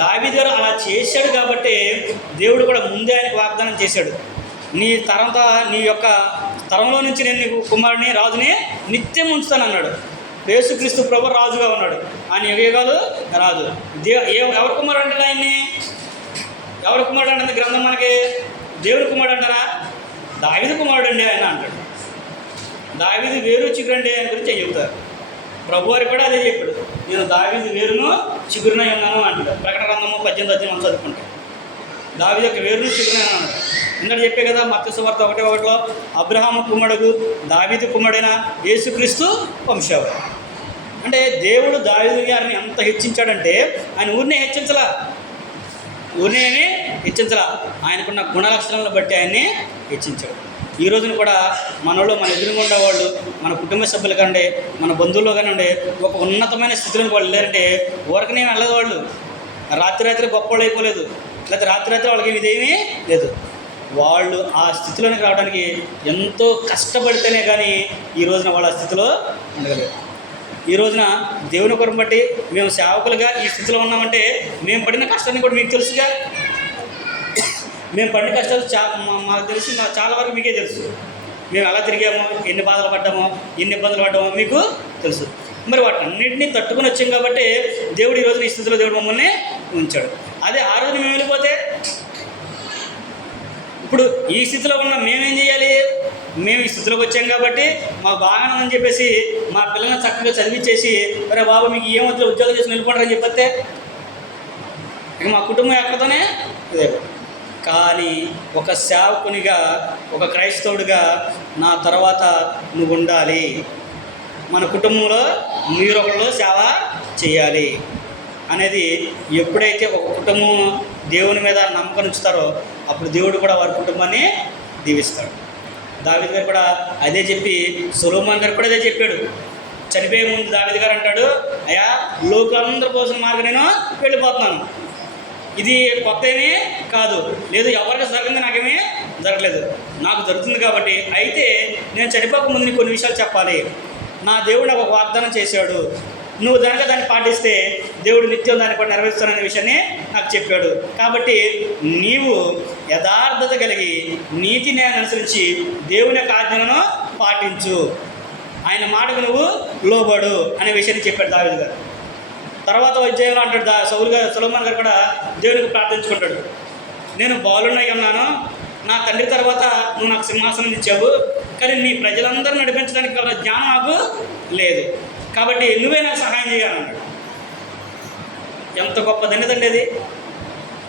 దావీదు గారు అలా చేశాడు కాబట్టి దేవుడు కూడా ముందే ఆయనకు వాగ్దానం చేశాడు, నీ తరంతో నీ యొక్క తరంలో నుంచి నేను నీకు కుమారుని రాజుని నిత్యం ఉంచుతాను అన్నాడు. యేసుక్రీస్తు ప్రభు రాజుగా ఉన్నాడు, ఆయన యుగాలు రాజు. ఎవరి కుమారుడు అంటారు ఆయన్ని? ఎవరి కుమారుడు అంటే గ్రంథం మనకి దేవుడి కుమారుడు అంటారా? దావీదు కుమారుడు అండి ఆయన అంటాడు. దావీదు వేరు చిగురండి ఆయన గురించి చెబుతారు. ప్రభు వారికి కూడా అదే చెప్పాడు, నేను దావీదు వేరును చిగురునై ఉన్నాను అంటాడు. ప్రకటన గ్రంథము 18వ అధ్యాయం చదువుకుంటాం. దావీదు యొక్క వేరును చిగురునై అన్నాడు. ఇందాక చెప్పే కదా మత్తయి సువార్త 1:1 అబ్రహాము కుమారుడు దావీదు కుమారుడైన యేసుక్రీస్తు వంశావళి. అంటే దేవుడు దావీదు గారిని ఎంత హెచ్చించాడంటే ఆయన ఊరినే హెచ్చించలా, ఆయనకున్న గుణలక్షణాలను బట్టి ఆయన్ని హెచ్చించాడు. ఈ రోజున కూడా మనలో మన ఎదురుగా ఉండేవాళ్ళు, మన కుటుంబ సభ్యులు కంటే మన బంధువుల్లో కానివ్వండి, ఒక ఉన్నతమైన స్థితిలోకి వాళ్ళు లేరంటే ఊరకనే వెళ్ళదు. వాళ్ళు రాత్రి గొప్ప వాళ్ళు అయిపోలేదు, లేకపోతే రాత్రి వాళ్ళకి ఇదేమీ లేదు. వాళ్ళు ఆ స్థితిలోకి రావడానికి ఎంతో కష్టపడితేనే కానీ ఈ రోజున వాళ్ళ స్థితిలో ఉండగలరు. ఈ రోజున దేవుని కొరకు బట్టి మేము సేవకులుగా ఈ స్థితిలో ఉన్నామంటే మేము పడిన కష్టాన్ని కూడా మీకు తెలుసుగా. మేము పడిన కష్టాలు మాకు తెలిసి చాలా వరకు మీకే తెలుసు. మేము ఎలా తిరిగామో, ఎన్ని బాధలు పడ్డామో, ఎన్ని ఇబ్బందులు పడ్డామో మీకు తెలుసు. మరి వాటన్నింటినీ తట్టుకుని వచ్చాం కాబట్టి దేవుడు ఈ రోజున ఈ స్థితిలో దేవుడు మమ్మల్ని ఉంచాడు. అదే ఆ రోజు మేము వెళ్ళిపోతే ఇప్పుడు ఈ స్థితిలో ఉన్న మేమేం చేయాలి? మేము ఈ స్థితిలోకి వచ్చాం కాబట్టి మాకు బాగానే అని చెప్పేసి మా పిల్లల్ని చక్కగా చదివించేసి అరే బాబు మీకు ఏమవుతుందో ఉద్యోగం చేసి వెళ్ళిపోంటారని చెప్పితే ఇక మా కుటుంబం ఎక్కడితోనే ఇదే. కానీ ఒక సేవకునిగా, ఒక క్రైస్తవుడిగా నా తర్వాత నువ్వు ఉండాలి, మన కుటుంబంలో మీరొకళ్ళు సేవ చేయాలి అనేది ఎప్పుడైతే ఒక కుటుంబం దేవుని మీద నమ్మకం ఉంచుతారో అప్పుడు దేవుడు కూడా వారి కుటుంబాన్ని దీవిస్తాడు. దావీదు గారు కూడా అదే చెప్పి సొలొమోను గారు కూడా అదే చెప్పాడు. చనిపోయే ముందు దావీదు గారు అంటాడు, అయ్యా లోకులందరూ కోసం మార్గం నేను వెళ్ళిపోతున్నాను, ఇది కొత్త ఏమీ కాదు, లేదు ఎవరికి జరిగింది నాకేమీ జరగలేదు, నాకు జరుగుతుంది కాబట్టి అయితే నేను చనిపోక ముందు నీకు కొన్ని విషయాలు చెప్పాలి. నా దేవుడు నాకు ఒక వాగ్దానం చేశాడు, నువ్వు దాన్ని పాటిస్తే దేవుడు నిత్యం దాన్ని కూడా నెరవేరుస్తాననే విషయాన్ని నాకు చెప్పాడు. కాబట్టి నీవు యథార్థత కలిగి నీతి న్యాయాన్ని అనుసరించి దేవుని యొక్క ఆజ్ఞలను పాటించు, ఆయన మాటకు నువ్వు లోబడు అనే విషయాన్ని చెప్పాడు దావీదు గారు. తర్వాత అధ్యాయంలో అంటాడు సొలొమోను గారు కూడా దేవునికి ప్రార్థించుకుంటాడు, నేను బాలునై ఉన్నాను, నా తండ్రి తర్వాత నువ్వు నాకు సింహాసనం ఇచ్చావు, కానీ నీ ప్రజలందరూ నడిపించడానికి గల జ్ఞానం నాకు లేదు, కాబట్టి నువ్వే నాకు సహాయం చేయాలన్నాడు. ఎంత గొప్ప ధన్యత అండి అది.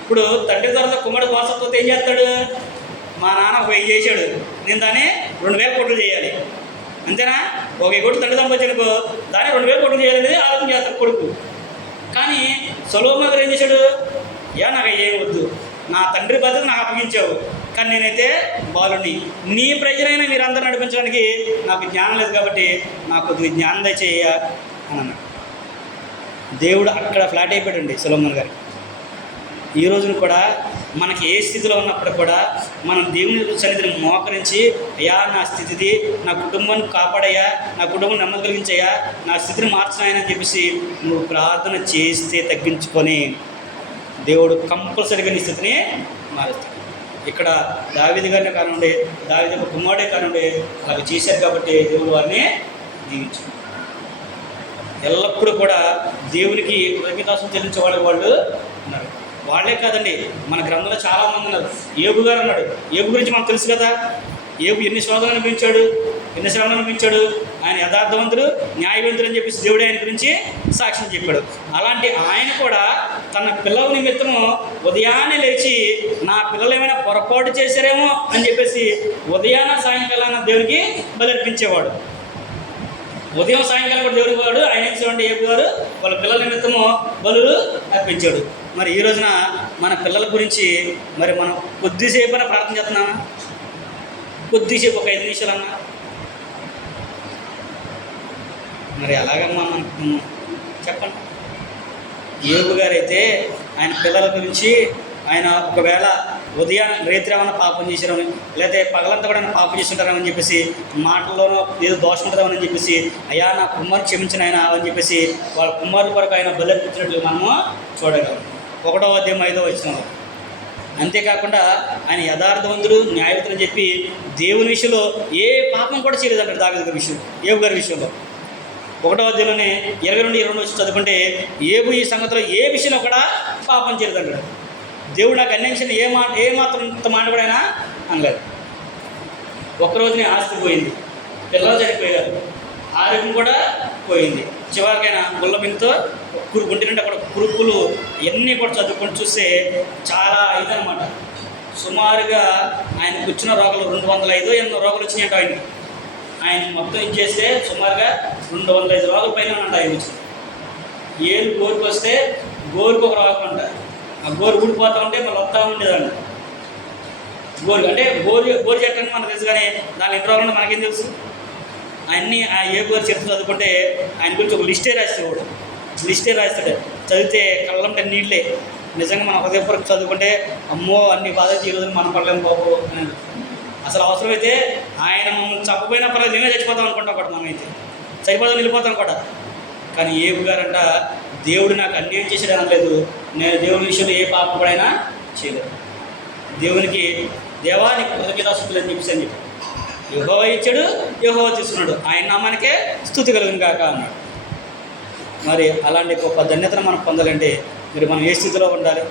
ఇప్పుడు తండ్రి తర్వాత కుమారుడు వారసత్వం ఏం చేస్తాడు? మా నాన్న 1000 చేశాడు, నేను దాన్ని 2000 కోట్లు చేయాలి, అంతేనా? 1 కోట్లు తండ్రి సంపాదించనుకో దాన్ని 2000 కోట్లు చేయాలనేది ఆలోచన చేస్తాడు కొడుకు. కానీ సొలొమోను గారు ఏం చేశాడు? నాకు ఏం వద్దు, నా తండ్రి బాధ్యత నాకు అప్పగించావు, కానీ నేనైతే బాలుని, నీ ప్రజలైనా మీరు అందరూ నడిపించడానికి నాకు జ్ఞానం లేదు కాబట్టి నాకు కొద్దిగా జ్ఞానం దయచేయ అని అన్నాడు. దేవుడు అక్కడ ఫ్లాట్ అయిపోయాడండి సొలొమోను గారు. ఈ రోజున కూడా మనకి ఏ స్థితిలో ఉన్నప్పుడు కూడా మనం దేవుని సన్నిధిని మోకరించి, అయ్యా నా స్థితిది, నా కుటుంబాన్ని కాపాడయ్యా, నా కుటుంబం నెమ్మది కలిగించయ్యా, నా స్థితిని మార్చినాయని చెప్పేసి నువ్వు ప్రార్థన చేస్తే తగ్గించుకొని దేవుడు కంపల్సరీగా నీ స్థితిని మారుస్తాడు. ఇక్కడ దావీదు గారిని కానివ్వండి, దావీదు యొక్క కుమారుడే కానివ్వండి, అలా చేశారు కాబట్టి దేవుడు వారిని దీవించాడు. ఎల్లప్పుడూ కూడా దేవునికి కృతజ్ఞతాస్తుతులు చెల్లించే వాళ్ళు ఉన్నారు. వాళ్ళే కాదండి, మన గ్రంథంలో చాలామంది ఉన్నారు. యోబు గారు ఉన్నాడు. యోబు గురించి మనకు తెలుసు కదా. యోబు ఎన్ని శోధనలు అనిపించాడు, ఎన్ని శ్రమలు అనిపించాడు. ఆయన యథార్థవంతుడు, న్యాయవంతుడు అని చెప్పేసి దేవుడు ఆయన గురించి సాక్ష్యం చెప్పాడు. అలాంటి ఆయన కూడా తన పిల్లల నిమిత్తము ఉదయాన్నే లేచి, నా పిల్లలు ఏమైనా పొరపాటు చేశారేమో అని చెప్పేసి ఉదయాన్న సాయంకాలాన దేవునికి బలర్పించేవాడు. ఉదయం సాయంకాలం కూడా దేవుడికి వాడు ఆయన చూడండి యోబు గారు వాళ్ళ పిల్లల నిమిత్తము బలులు అర్పించాడు. మరి ఈ రోజున మన పిల్లల గురించి మరి మనం కొద్దిసేపు అయినా ప్రార్థన చేస్తున్నామా? కొద్దిసేపు ఒక 5 నిమిషాలన్నా. మరి ఎలాగమ్మా మనకు చెప్పండి. యోబు గారైతే ఆయన పిల్లల గురించి ఆయన ఒకవేళ ఉదయాన్ని రేత్రి ఏమైనా పాపం చేశారని, లేకపోతే పగలంతా కూడా పాపం చేస్తుంటారని చెప్పేసి, మాటల్లోనో ఏదో దోషం ఉంటుందని చెప్పేసి, అయ్యా నా కుమారుడు క్షమించిన ఆయన అని చెప్పేసి వాళ్ళ కుమారుడు కొరకు ఆయన బలర్పించినట్లు మనము చూడగలం. 1వ అధ్యాయం 5వ వచనంలో. అంతేకాకుండా ఆయన యథార్థవంతుడు, న్యాయవంతుడు అని చెప్పి దేవుని విషయంలో ఏ పాపం కూడా చేయలేదంటారు దావీదు గారి విషయం, యోబు గారి విషయంలో. 1వ అధ్యాయంలోనే 22 వచ్చి చదువుకుంటే యోబు ఈ సంగతిలో ఏ విషయంలో కూడా పాపం చేయలేదంటాడు. దేవుడు నాకు అన్నించిన ఏ మాత్రం ఇంత మాట కూడా ఆయన అనలేదు. ఒక్కరోజునే ఆస్తి పోయింది, పిల్లలు చనిపోయారు, ఆరోగ్యం కూడా పోయింది. చివరికైనా గుల్లమింతో ఒంటి నుండి అక్కడ కురుపులు ఇవన్నీ కూడా చదువుకొని చూస్తే చాలా ఇదనమాట. సుమారుగా ఆయనకు వచ్చిన రోగాలు 205 ఎన్నో రోగాలు వచ్చినాయంట ఆయనకి. ఆయన మొత్తం ఇచ్చేస్తే సుమారుగా 205 రోగాల పైన ఉంట ఆయన వచ్చింది. ఏళ్ళు గోరుకు వస్తే గోరుకు ఒక రోగం అంట. ఆ గోరు ఊడిపోతూ ఉంటే మళ్ళీ వస్తూ ఉండేదంట. గోరు అంటే గోరు చెట్టు అని మనకు తెలుసు, కానీ దాని ఎన్ని రోగాలు మనకేం తెలుసు? అన్నీ ఆ యోబు గారు చెప్తూ చదువుకుంటే ఆయన గురించి ఒక లిస్టే రాస్తాడు. చదివితే కళ్ళంటే నీళ్ళే. నిజంగా మన హృదయపూర్వక చదువుకుంటే అమ్మో అన్ని బాధలు ఈ రోజున మనం పడలేము బాబు అని. అసలు అవసరమైతే ఆయన మమ్మల్ని చప్పపోయినా పర్లేదు, నేనే చచ్చిపోతాం అనుకుంటాం కూడా, మనమైతే చనిపోదాం వెళ్ళిపోతాం కూడా. కానీ యోబు గారంట దేవుడు నాకు అన్యాయం చేసాడు అనలేదు, నేను దేవుని విషయంలో ఏ పాపం కూడా అయినా చేయలేదు. దేవునికి దేవానికి కృతజ్ఞతాస్తుతులు అని చెప్పేసి అని చెప్పి యెహోవా ఇచ్చాడు, యెహోవా తీసుకున్నాడు, ఆయన నామానికే స్తుతి కలుగును గాక అన్నాడు. మరి అలాంటి గొప్ప ధన్యతను మనం పొందాలంటే మరి మనం ఏ స్థితిలో ఉండాలి?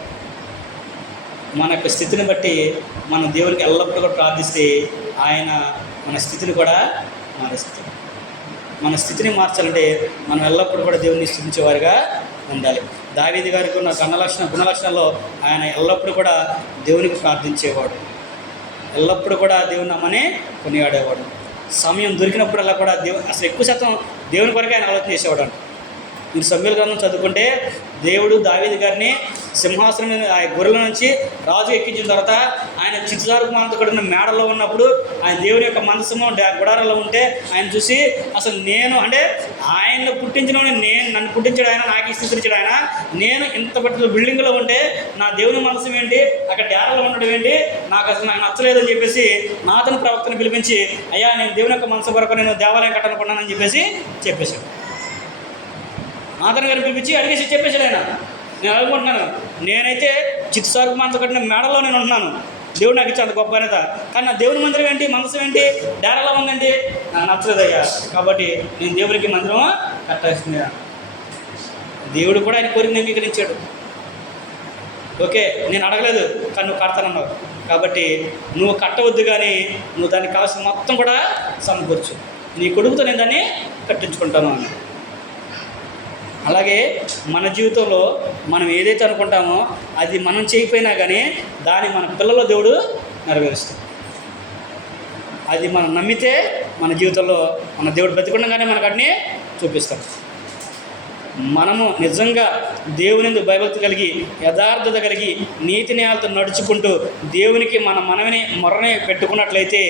మన యొక్క స్థితిని బట్టి మనం దేవునికి ఎల్లప్పుడూ కూడా ప్రార్థిస్తే ఆయన మన స్థితిని కూడా మారుస్తాడు. మన స్థితిని మార్చాలంటే మనం ఎల్లప్పుడూ కూడా దేవుని స్తుతించేవారుగా ఉండాలి. దావీదు గారికి ఉన్న గుణలక్షణాల్లో ఆయన ఎల్లప్పుడూ కూడా దేవునికి ప్రార్థించేవాడు, ఎల్లప్పుడూ కూడా దేవుని నమ్మని కొనియాడేవాడు. సమయం దొరికినప్పుడల్లా కూడా అసలు ఎక్కువ శాతం దేవుని కొరకే ఆయన ఆలోచన చేసేవాడు అంట. మీరు సమూయేలు గ్రంథం చదువుకుంటే దేవుడు దావీదు గారిని సింహాసనం మీద ఆ గొర్రెల నుంచి రాజు ఎక్కించిన తర్వాత ఆయన చిత్తారు మాంతకుడిన మేడలో ఉన్నప్పుడు ఆయన దేవుని యొక్క మనసుము గుడారంలో ఉంటే ఆయన చూసి అసలు నేను అంటే ఆయన్ని పుట్టించిన నన్ను పుట్టించాడు ఆయన, నాకు స్థితించాడు ఆయన, నేను ఇంత పట్ల బిల్డింగ్లో ఉంటే నా దేవుని మనసు ఏంటి, అక్కడ డేరాలో ఉండడం ఏంటి, నాకు అసలు నాకు నచ్చలేదని చెప్పేసి నాతను ప్రవక్తను పిలిపించి అయ్యా నేను దేవుని యొక్క మనసు కొరకు నేను దేవాలయం కట్టాలనుకున్నానని చెప్పేశాడు. నాతను గారిని పిలిపించి అడిగేసి చెప్పేశాడు ఆయన, నేను అనుకుంటున్నాను నేనైతే చిత్సారు మనసు కట్టిన మేడలో నేను ఉంటున్నాను, దేవుడు నాకు ఇచ్చి అంత గొప్ప అనేత, కానీ నా దేవుని మందిరం ఏంటి, మనసు ఏంటి, డేరాలో ఉందండి, నాకు నచ్చలేదయ్యా, కాబట్టి నేను దేవునికి మందిరం కట్టాల్సిందే. దేవుడు కూడా ఆయన కోరికను అంగీకరించాడు. ఓకే నేను అడగలేదు కానీ నువ్వు కడతానన్నావు కాబట్టి నువ్వు కట్టవద్దు, కానీ నువ్వు దానికి కావాల్సిన మొత్తం కూడా సమకూర్చు, నీ కొడుకుతో నేను దాన్ని కట్టించుకుంటాను అని. అలాగే మన జీవితంలో మనం ఏదైతే అనుకుంటామో అది మనం చేయకపోయినా కానీ దాన్ని మన పిల్లల దేవుడు నెరవేరుస్తాడు. అది మనం నమ్మితే మన జీవితంలో మన దేవుడు బ్రతికుండగానే మనకు అన్నీ చూపిస్తాడు. మనము నిజంగా దేవుని భయభక్తి కలిగి యథార్థత కలిగి నీతి న్యాయాలతో నడుచుకుంటూ దేవునికి మనని మొరని పెట్టుకున్నట్లయితే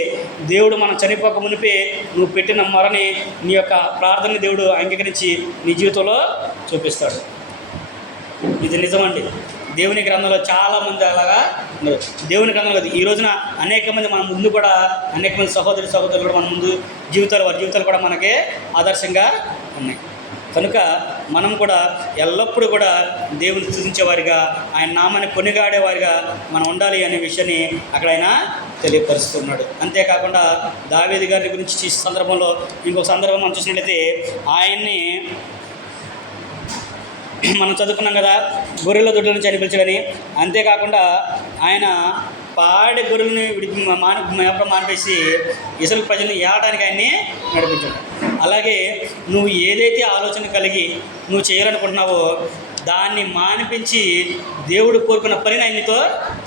దేవుడు మనం చనిపోక మునిపే నువ్వు పెట్టిన మొరని నీ యొక్క ప్రార్థనని దేవుడు అంగీకరించి నీ జీవితంలో చూపిస్తాడు. ఇది నిజమండి. దేవుని గ్రంథంలో చాలామంది అలాగా ఉన్నారు. దేవుని గ్రంథంలో ఈ రోజున అనేక మంది మన ముందు కూడా అనేక మంది సహోదరులు కూడా మన ముందు వారి జీవితాలు కూడా మనకే ఆదర్శంగా ఉన్నాయి. కనుక మనం కూడా ఎల్లప్పుడూ కూడా దేవుని స్తుతించేవారిగా ఆయన నామాన్ని కొనిగాడేవారిగా మనం ఉండాలి అనే విషయాన్ని అక్కడ ఆయన తెలియపరుస్తున్నాడు. అంతేకాకుండా దావీదు గారి గురించి ఈ సందర్భంలో ఇంకొక సందర్భం మనం చూసినట్లయితే ఆయన్ని మనం చదువుకున్నాం కదా, గొర్రెల దొడ్ల నుంచి అనిపించడని. అంతేకాకుండా ఆయన పాడే గొర్రెలని మానిపేసి ఇసలు ప్రజల్ని ఏడడానికి ఆయన్ని నడిపించాడు. అలాగే నువ్వు ఏదైతే ఆలోచన కలిగి నువ్వు చేయాలనుకుంటున్నావో దాన్ని మానిపించి దేవుడు కోరుకున్న పనిని ఆయనతో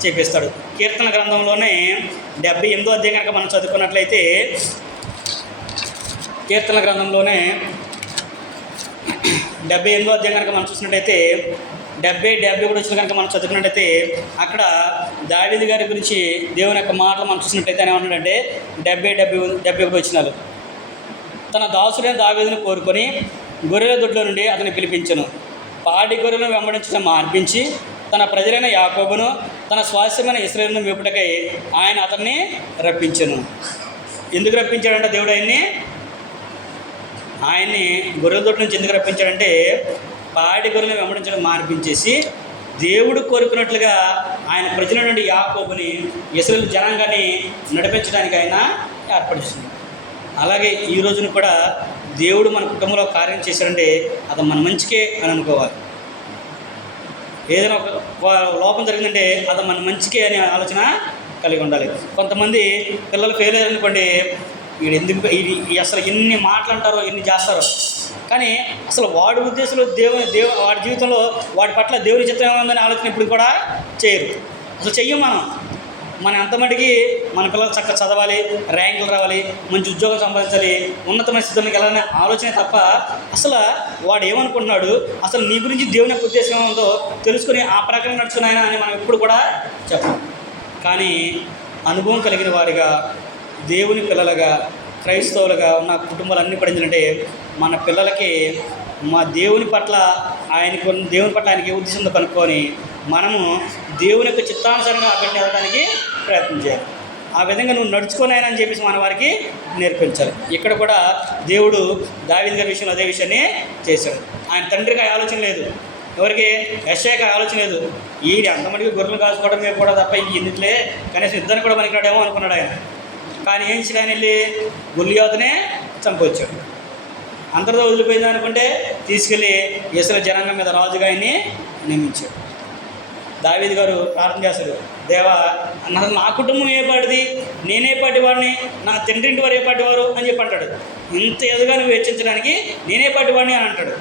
చేపిస్తాడు. కీర్తన గ్రంథంలోనే 78వ అధ్యాయం కనుక మనం చదువుకున్నట్లయితే, కీర్తన గ్రంథంలోనే 78వ అధ్యాయం కనుక మనం చూసినట్టయితే 70 కూడా వచ్చిన కనుక మనం చదువుకున్నట్టయితే అక్కడ దావీదు గారి గురించి దేవుని యొక్క మాటలు మనం చూసినట్టయితే ఆయన ఏమన్నాడంటే 71 వచ్చినాలు, తన దాసుడైన దావీదును కోరుకొని గొర్రెల దొడ్లో నుండి అతన్ని పిలిపించను, పాడి గొర్రెలను వెంబడించడం మార్పించి తన ప్రజలైన యాకోబును తన స్వాస్థ్యమైన ఇశ్రాయేలును మేపుటకై ఆయన అతన్ని రప్పించను. ఎందుకు రప్పించాడంటే దేవుడు ఆయన్ని గొర్రెల దొడ్ల నుంచి ఎందుకు రప్పించాడంటే పాడి గొర్రెలను వెంబడించడం మార్పించేసి దేవుడు కోరుకున్నట్లుగా ఆయన ప్రజల నుండి యాకోబుని ఇశ్రాయేలు జనాంగాన్ని నడిపించడానికి ఆయన ఏర్పరిచింది. అలాగే ఈ రోజున కూడా దేవుడు మన కుటుంబంలో కార్యం చేశాడంటే అది మన మంచికే అని అనుకోవాలి. ఏదైనా ఒక లోపం జరిగిందంటే అది మన మంచికే అనే ఆలోచన కలిగి ఉండాలి. కొంతమంది పిల్లలు ఫెయిల్ అయ్యారనుకోండి, వీడు ఎందుకు అసలు ఎన్ని మాటలు అంటారో ఎన్ని చేస్తారో, కానీ అసలు వాడి ఉద్దేశంలో వాడి జీవితంలో వాడి పట్ల దేవుని చిత్తం ఏముందని ఆలోచన ఇప్పుడు కూడా చేయరు. అసలు చెయ్యం మనం ఎంతమటికి మన పిల్లలు చక్కగా చదవాలి, ర్యాంకులు రావాలి, మంచి ఉద్యోగం సంపాదించాలి, ఉన్నతమైన స్థితిలోకి వెళ్ళాలనే ఆలోచనే తప్ప అసలు వాడు ఏమనుకుంటున్నాడు, అసలు నీ గురించి దేవుని యొక్క ఉద్దేశం ఏముందో తెలుసుకుని ఆ ప్రకారం నడుచుకున్నాయన అని మనం ఎప్పుడు కూడా చెప్పం. కానీ అనుభవం కలిగిన వారిగా దేవుని పిల్లలుగా క్రైస్తవులుగా ఉన్న కుటుంబాలన్నీ కూడా ఏంటంటే మన పిల్లలకి మా దేవుని పట్ల ఆయనకి ఏ ఉద్దేశంతో కనుక్కొని మనము దేవుని యొక్క చిత్తానుసారంగా అక్కడికి వెళ్ళడానికి ప్రయత్నం చేయాలి. ఆ విధంగా నువ్వు నడుచుకోనైనా అని చెప్పేసి మన వారికి నేర్పించాలి. ఇక్కడ కూడా దేవుడు దావీదు గారి విషయంలో అదే విషయాన్ని చేశాడు. ఆయన తండ్రికి ఆలోచన లేదు, ఎవరికి యెషయాకి ఆలోచన లేదు, ఈ అంతమందికి గొర్రెలు కాసుకోవడం మేము కూడా తప్ప ఇందుట్లే కనీసం ఇద్దరిని కూడా పనికిరాడేమో అనుకున్నాడు ఆయన. కానీ ఏం చేసి ఆయన వెళ్ళి గొల్లియాతునే చంపొచ్చాడు. అందరితో వదిలిపోయింది అనుకుంటే తీసుకెళ్ళి ఇశ్రాయేలు జనాంగం మీద రాజుగా ఆయన్ని నియమించాడు. దావీదు గారు ప్రార్థన చేశాడు, దేవా నా కుటుంబం ఏ పాటిది, నేనే పాటి వాడిని, నా తండ్రి ఇంటి వారు ఏ పాటి వారు అని చెప్పి అంటాడు. ఇంత ఎదుగా నువ్వు హెచ్చించడానికి నేనే పాటి వాడిని అని అంటాడు.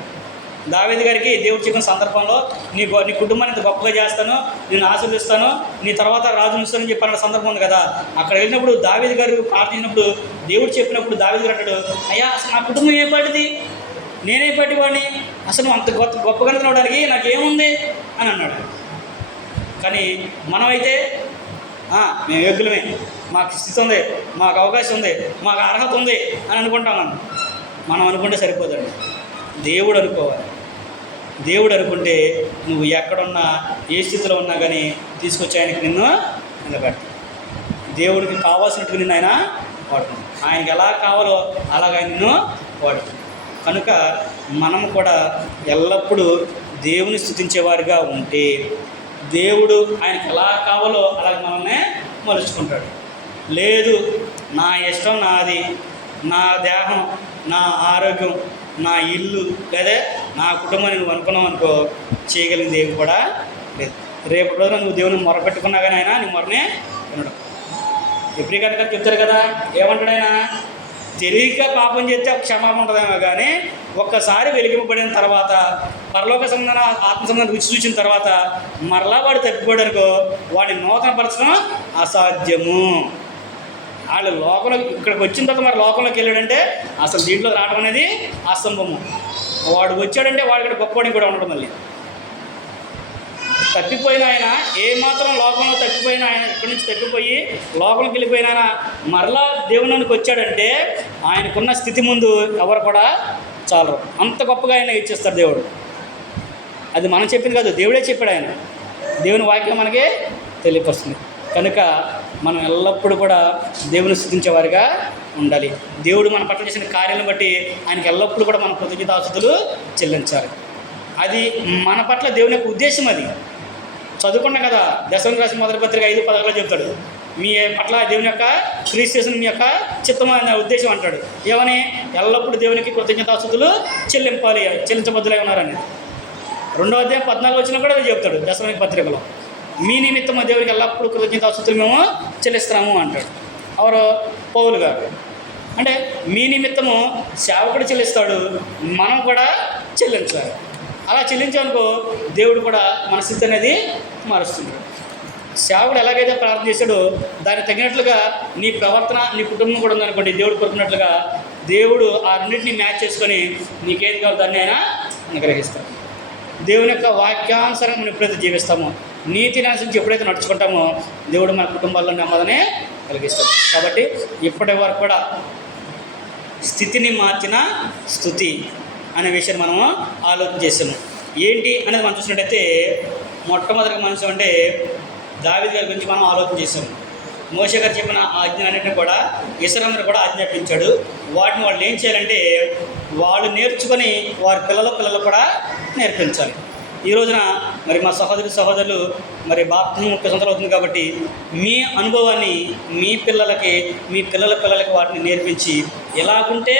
దావీదు గారికి దేవుడు చెప్పిన సందర్భంలో నీ కుటుంబాన్ని ఇంత గొప్పగా చేస్తాను, నేను ఆశీర్వదిస్తాను, నీ తర్వాత రాజుని ఇస్తానని చెప్పిన సందర్భం ఉంది కదా. అక్కడ వెళ్ళినప్పుడు దావీదు గారు ప్రార్థించినప్పుడు దేవుడు చెప్పినప్పుడు దావీదు గారు అంటాడు, అయ్యా అసలు నా కుటుంబం ఏ పాటిది, నేనే పాటి వాడిని, అసలు అంత గొప్పగా తినడానికి నాకేముంది అని అన్నాడు. కానీ మనమైతే మేము యోగ్యులమే, మాకు స్థితి ఉంది, మాకు అవకాశం ఉంది, మాకు అర్హత ఉంది అని అనుకుంటాం. మనం అనుకుంటే సరిపోదండి, దేవుడు అనుకోవాలి. దేవుడు అనుకుంటే నువ్వు ఎక్కడున్నా ఏ స్థితిలో ఉన్నా కానీ తీసుకొచ్చి ఆయనకి నిన్ను నిలబెట్టు. దేవుడికి కావాల్సినట్టుగా నిన్ను ఆయన వాడుతుంది, ఆయనకి ఎలా కావాలో అలాగ ఆయన నిన్ను వాడుతుంది. కనుక మనం కూడా ఎల్లప్పుడూ దేవుని స్తుతించేవారిగా ఉంటే దేవుడు ఆయనకి ఎలా కావాలో అలాగ మనల్ని మలుచుకుంటాడు. లేదు నా ఇష్టం నాది, నా దేహం, నా ఆరోగ్యం, నా ఇల్లు లేదా నా కుటుంబాన్ని నువ్వు అనుకున్నావు అనుకో, చేయగలిగింది ఏమి కూడా లేదు. రేపు రోజున నువ్వు దేవుని మొరపెట్టుకున్నా కానీ ఆయన నీ మొరనే వినడం. ఎప్పుడు కనుక చెప్తారు కదా, ఏమంటాడు ఆయన, తెలియక పాపం చేస్తే క్షమాపణ ఉంటుందేమో కానీ ఒక్కసారి వెలిగింపబడిన తర్వాత పరలోక సంబంధం ఆత్మ సంబంధం రుచి చూసిన తర్వాత మరలా వాడు తప్పిపోయాడనుకో వాడిని నూతనపరచడం అసాధ్యము. వాళ్ళు లోకంలో ఇక్కడికి వచ్చిన తర్వాత మరి లోకంలోకి వెళ్ళాడంటే అసలు దీంట్లో రావడం అనేది అసంభవము. వాడు వచ్చాడంటే వాడి ఇక్కడ గొప్పవాడిని కూడా ఉండడం. మళ్ళీ తప్పిపోయిన ఆయన ఏమాత్రం లోకంలో తప్పిపోయిన ఆయన ఇక్కడి నుంచి తప్పిపోయి లోకంలోకి వెళ్ళిపోయిన ఆయన మరలా దేవునికి వచ్చాడంటే ఆయనకున్న స్థితి ముందు ఎవరు కూడా చాలరు. అంత గొప్పగా ఆయన ఇచ్చేస్తాడు దేవుడు. అది మనం చెప్పింది కాదు, దేవుడే చెప్పాడు. ఆయన దేవుని వాక్యం మనకి తెలియపరుస్తుంది. కనుక మనం ఎల్లప్పుడూ కూడా దేవుని స్తుతించేవారిగా ఉండాలి. దేవుడు మన పట్ల చేసిన కార్యాలను బట్టి ఆయనకి ఎల్లప్పుడూ కూడా మన కృతజ్ఞతాస్తుతులు చెల్లించాలి. అది మన పట్ల దేవుని యొక్క ఉద్దేశం. అది చదువుకున్నాం కదా, దశమ రాసిన మొదటి పత్రిక 5:16 చెప్తాడు, మీ పట్ల దేవుని యొక్క క్రీస్తు మీ యొక్క చిత్తమైన ఉద్దేశం అంటాడు. ఏమని? ఎల్లప్పుడూ దేవునికి కృతజ్ఞతాస్తుతులు చెల్లించబద్దులై ఉన్నారని. 2వ అధ్యాయం 14 కూడా అది చెప్తాడు దశమ పత్రికలో. మీ నిమిత్తం దేవునికి ఎల్లప్పుడూ కృతజ్ఞతాస్తుతులు మేము చెల్లిస్తున్నాము అంటాడు. ఎవరు? పౌలు గారు. అంటే మీ నిమిత్తము సేవకుడు చెల్లిస్తాడు, మనం కూడా చెల్లించాలి. అలా చెల్లించాలనుకో దేవుడు కూడా మన స్థితి అనేది మారుస్తున్నాడు. సేవకుడు ఎలాగైతే ప్రార్థన చేశాడో దానికి తగినట్లుగా నీ ప్రవర్తన, నీ కుటుంబం కూడా ఉందనుకోండి, దేవుడు కోరుకున్నట్లుగా దేవుడు ఆ రెండింటిని మ్యాచ్ చేసుకొని నీకేది కావాలి దాన్ని ఆయన అనుగ్రహిస్తాడు. దేవుని యొక్క వాక్యానుసారం మనం ఎప్పుడైతే జీవిస్తామో, నీతిని అనుసరించి ఎప్పుడైతే నడుచుకుంటామో దేవుడు మన కుటుంబాల్లో నెమ్మదినే కలిగిస్తాడు. కాబట్టి ఇప్పటి వరకు కూడా స్థితిని మార్చిన స్తుతి అనే విషయం మనము ఆలోచన చేసాము. ఏంటి అనేది మనం చూసినట్టయితే మొట్టమొదటి మనిషి అంటే దావీదు గారి గురించి మనం ఆలోచన చేసాము. మోషే గారు చెప్పిన ఆజ్ఞలన్నింటినీ కూడా ఇశ్రాయేలీయులకు కూడా ఆజ్ఞాపించాడు. వాటిని వాళ్ళు ఏం చేయాలంటే వాళ్ళు నేర్చుకొని వారి పిల్లలు కూడా నేర్పించాలి. ఈ రోజున మరి మా సహోదరులు మరి బాప్తిజం 30 సంవత్సరాలు అవుతుంది కాబట్టి మీ అనుభవాన్ని మీ పిల్లలకి, మీ పిల్లలకి వాటిని నేర్పించి ఎలాగుంటే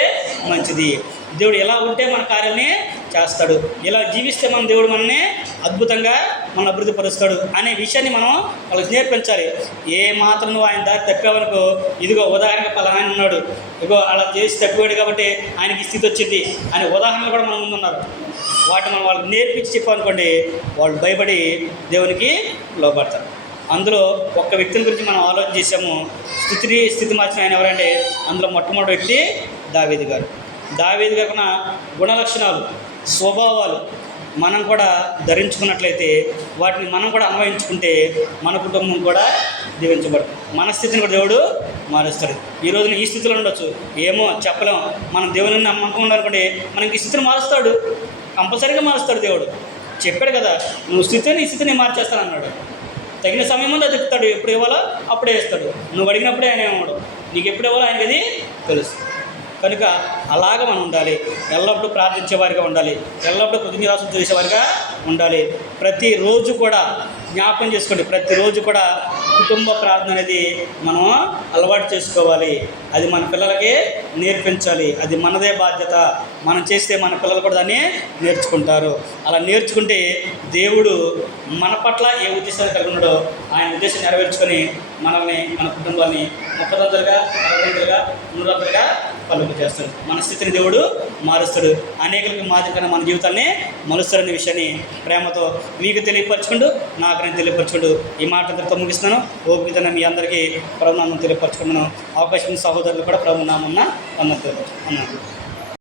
మంచిది, దేవుడు ఎలా ఉంటే మన కార్యాలని చేస్తాడు, ఎలా జీవిస్తే మన దేవుడు మనల్ని అద్భుతంగా మన అభివృద్ధి పరుస్తాడు అనే విషయాన్ని మనం వాళ్ళకి నేర్పించాలి. ఏ మాత్రం నువ్వు ఆయన దారి తప్పావనుకో, ఇదిగో ఉదాహరణగా పలానా ఉన్నాడు, ఇదిగో అలా చేసి తప్పివాడు కాబట్టి ఆయనకి స్థితి వచ్చింది అనే ఉదాహరణలు కూడా మన ముందు ఉన్నారు. వాటిని మనం వాళ్ళకి నేర్పించి చెప్పామనుకోండి, వాళ్ళు భయపడి దేవునికి లోబడతారు. అందులో ఒక్క వ్యక్తిని గురించి మనం ఆలోచన చేసాము. స్థితి మార్చిన ఆయన ఎవరంటే అందులో మొట్టమొదటి వ్యక్తి దావీదు గారు. దావీదు గారికి ఉన్న గుణలక్షణాలు, స్వభావాలు మనం కూడా ధరించుకున్నట్లయితే, వాటిని మనం కూడా అన్వయించుకుంటే మన కుటుంబం కూడా దీవించబడుతుంది. మన స్థితిని కూడా దేవుడు మారుస్తాడు. ఈ రోజున ఈ స్థితిలో ఉండొచ్చు, ఏమో చెప్పలేం. మనం దేవుని నమ్మకం ఉండాలనుకోండి, మనకి ఈ స్థితిని మారుస్తాడు, కంపల్సరీగా మారుస్తాడు. దేవుడు చెప్పాడు కదా, నువ్వు నీ స్థితిని మార్చేస్తాను అన్నాడు. తగిన సమయం ముందు అది చెప్తాడు, ఎప్పుడు ఇవ్వాలో అప్పుడే ఇస్తాడు. నువ్వు అడిగినప్పుడే ఆయన ఇవ్వడు, నీకు ఎప్పుడు ఇవ్వాలో ఆయనకి అది తెలుసు. కనుక అలాగ మనం ఉండాలి. ఎల్లప్పుడూ ప్రార్థించేవారిగా ఉండాలి, ఎల్లప్పుడూ కృతజ్ఞతాస్తుతులు చేసేవారిగా ఉండాలి. ప్రతిరోజు కూడా జ్ఞాపకం చేసుకోండి, ప్రతిరోజు కూడా కుటుంబ ప్రార్థన అనేది మనం అలవాటు చేసుకోవాలి. అది మన పిల్లలకి నేర్పించాలి. అది మనదే బాధ్యత. మనం చేస్తే మన పిల్లలు కూడా దాన్ని నేర్చుకుంటారు. అలా నేర్చుకుంటే దేవుడు మన పట్ల ఏ ఉద్దేశాలు కలిగి ఉన్నాడో ఆయన ఉద్దేశం నెరవేర్చుకొని మనల్ని, మన కుటుంబాన్ని 30 60 100 పలుకు చేస్తాడు. మన స్థితిని దేవుడు మారుస్తాడు. అనేకులకు మాదిరిగా మన జీవితాన్ని మలుస్తాడనే విషయాన్ని ప్రేమతో మీకు తెలియపరచుకుంటూ, నాకు నేను తెలియపరచుకుంటూ ఈ మాట అంతటితో ముగిస్తున్నాను. ఓపికతోనే మీ అందరికీ ప్రభునామం తెలియపరచుకున్నాను. అవకాశం సహోదరులు కూడా ప్రభునామం అన్నాను.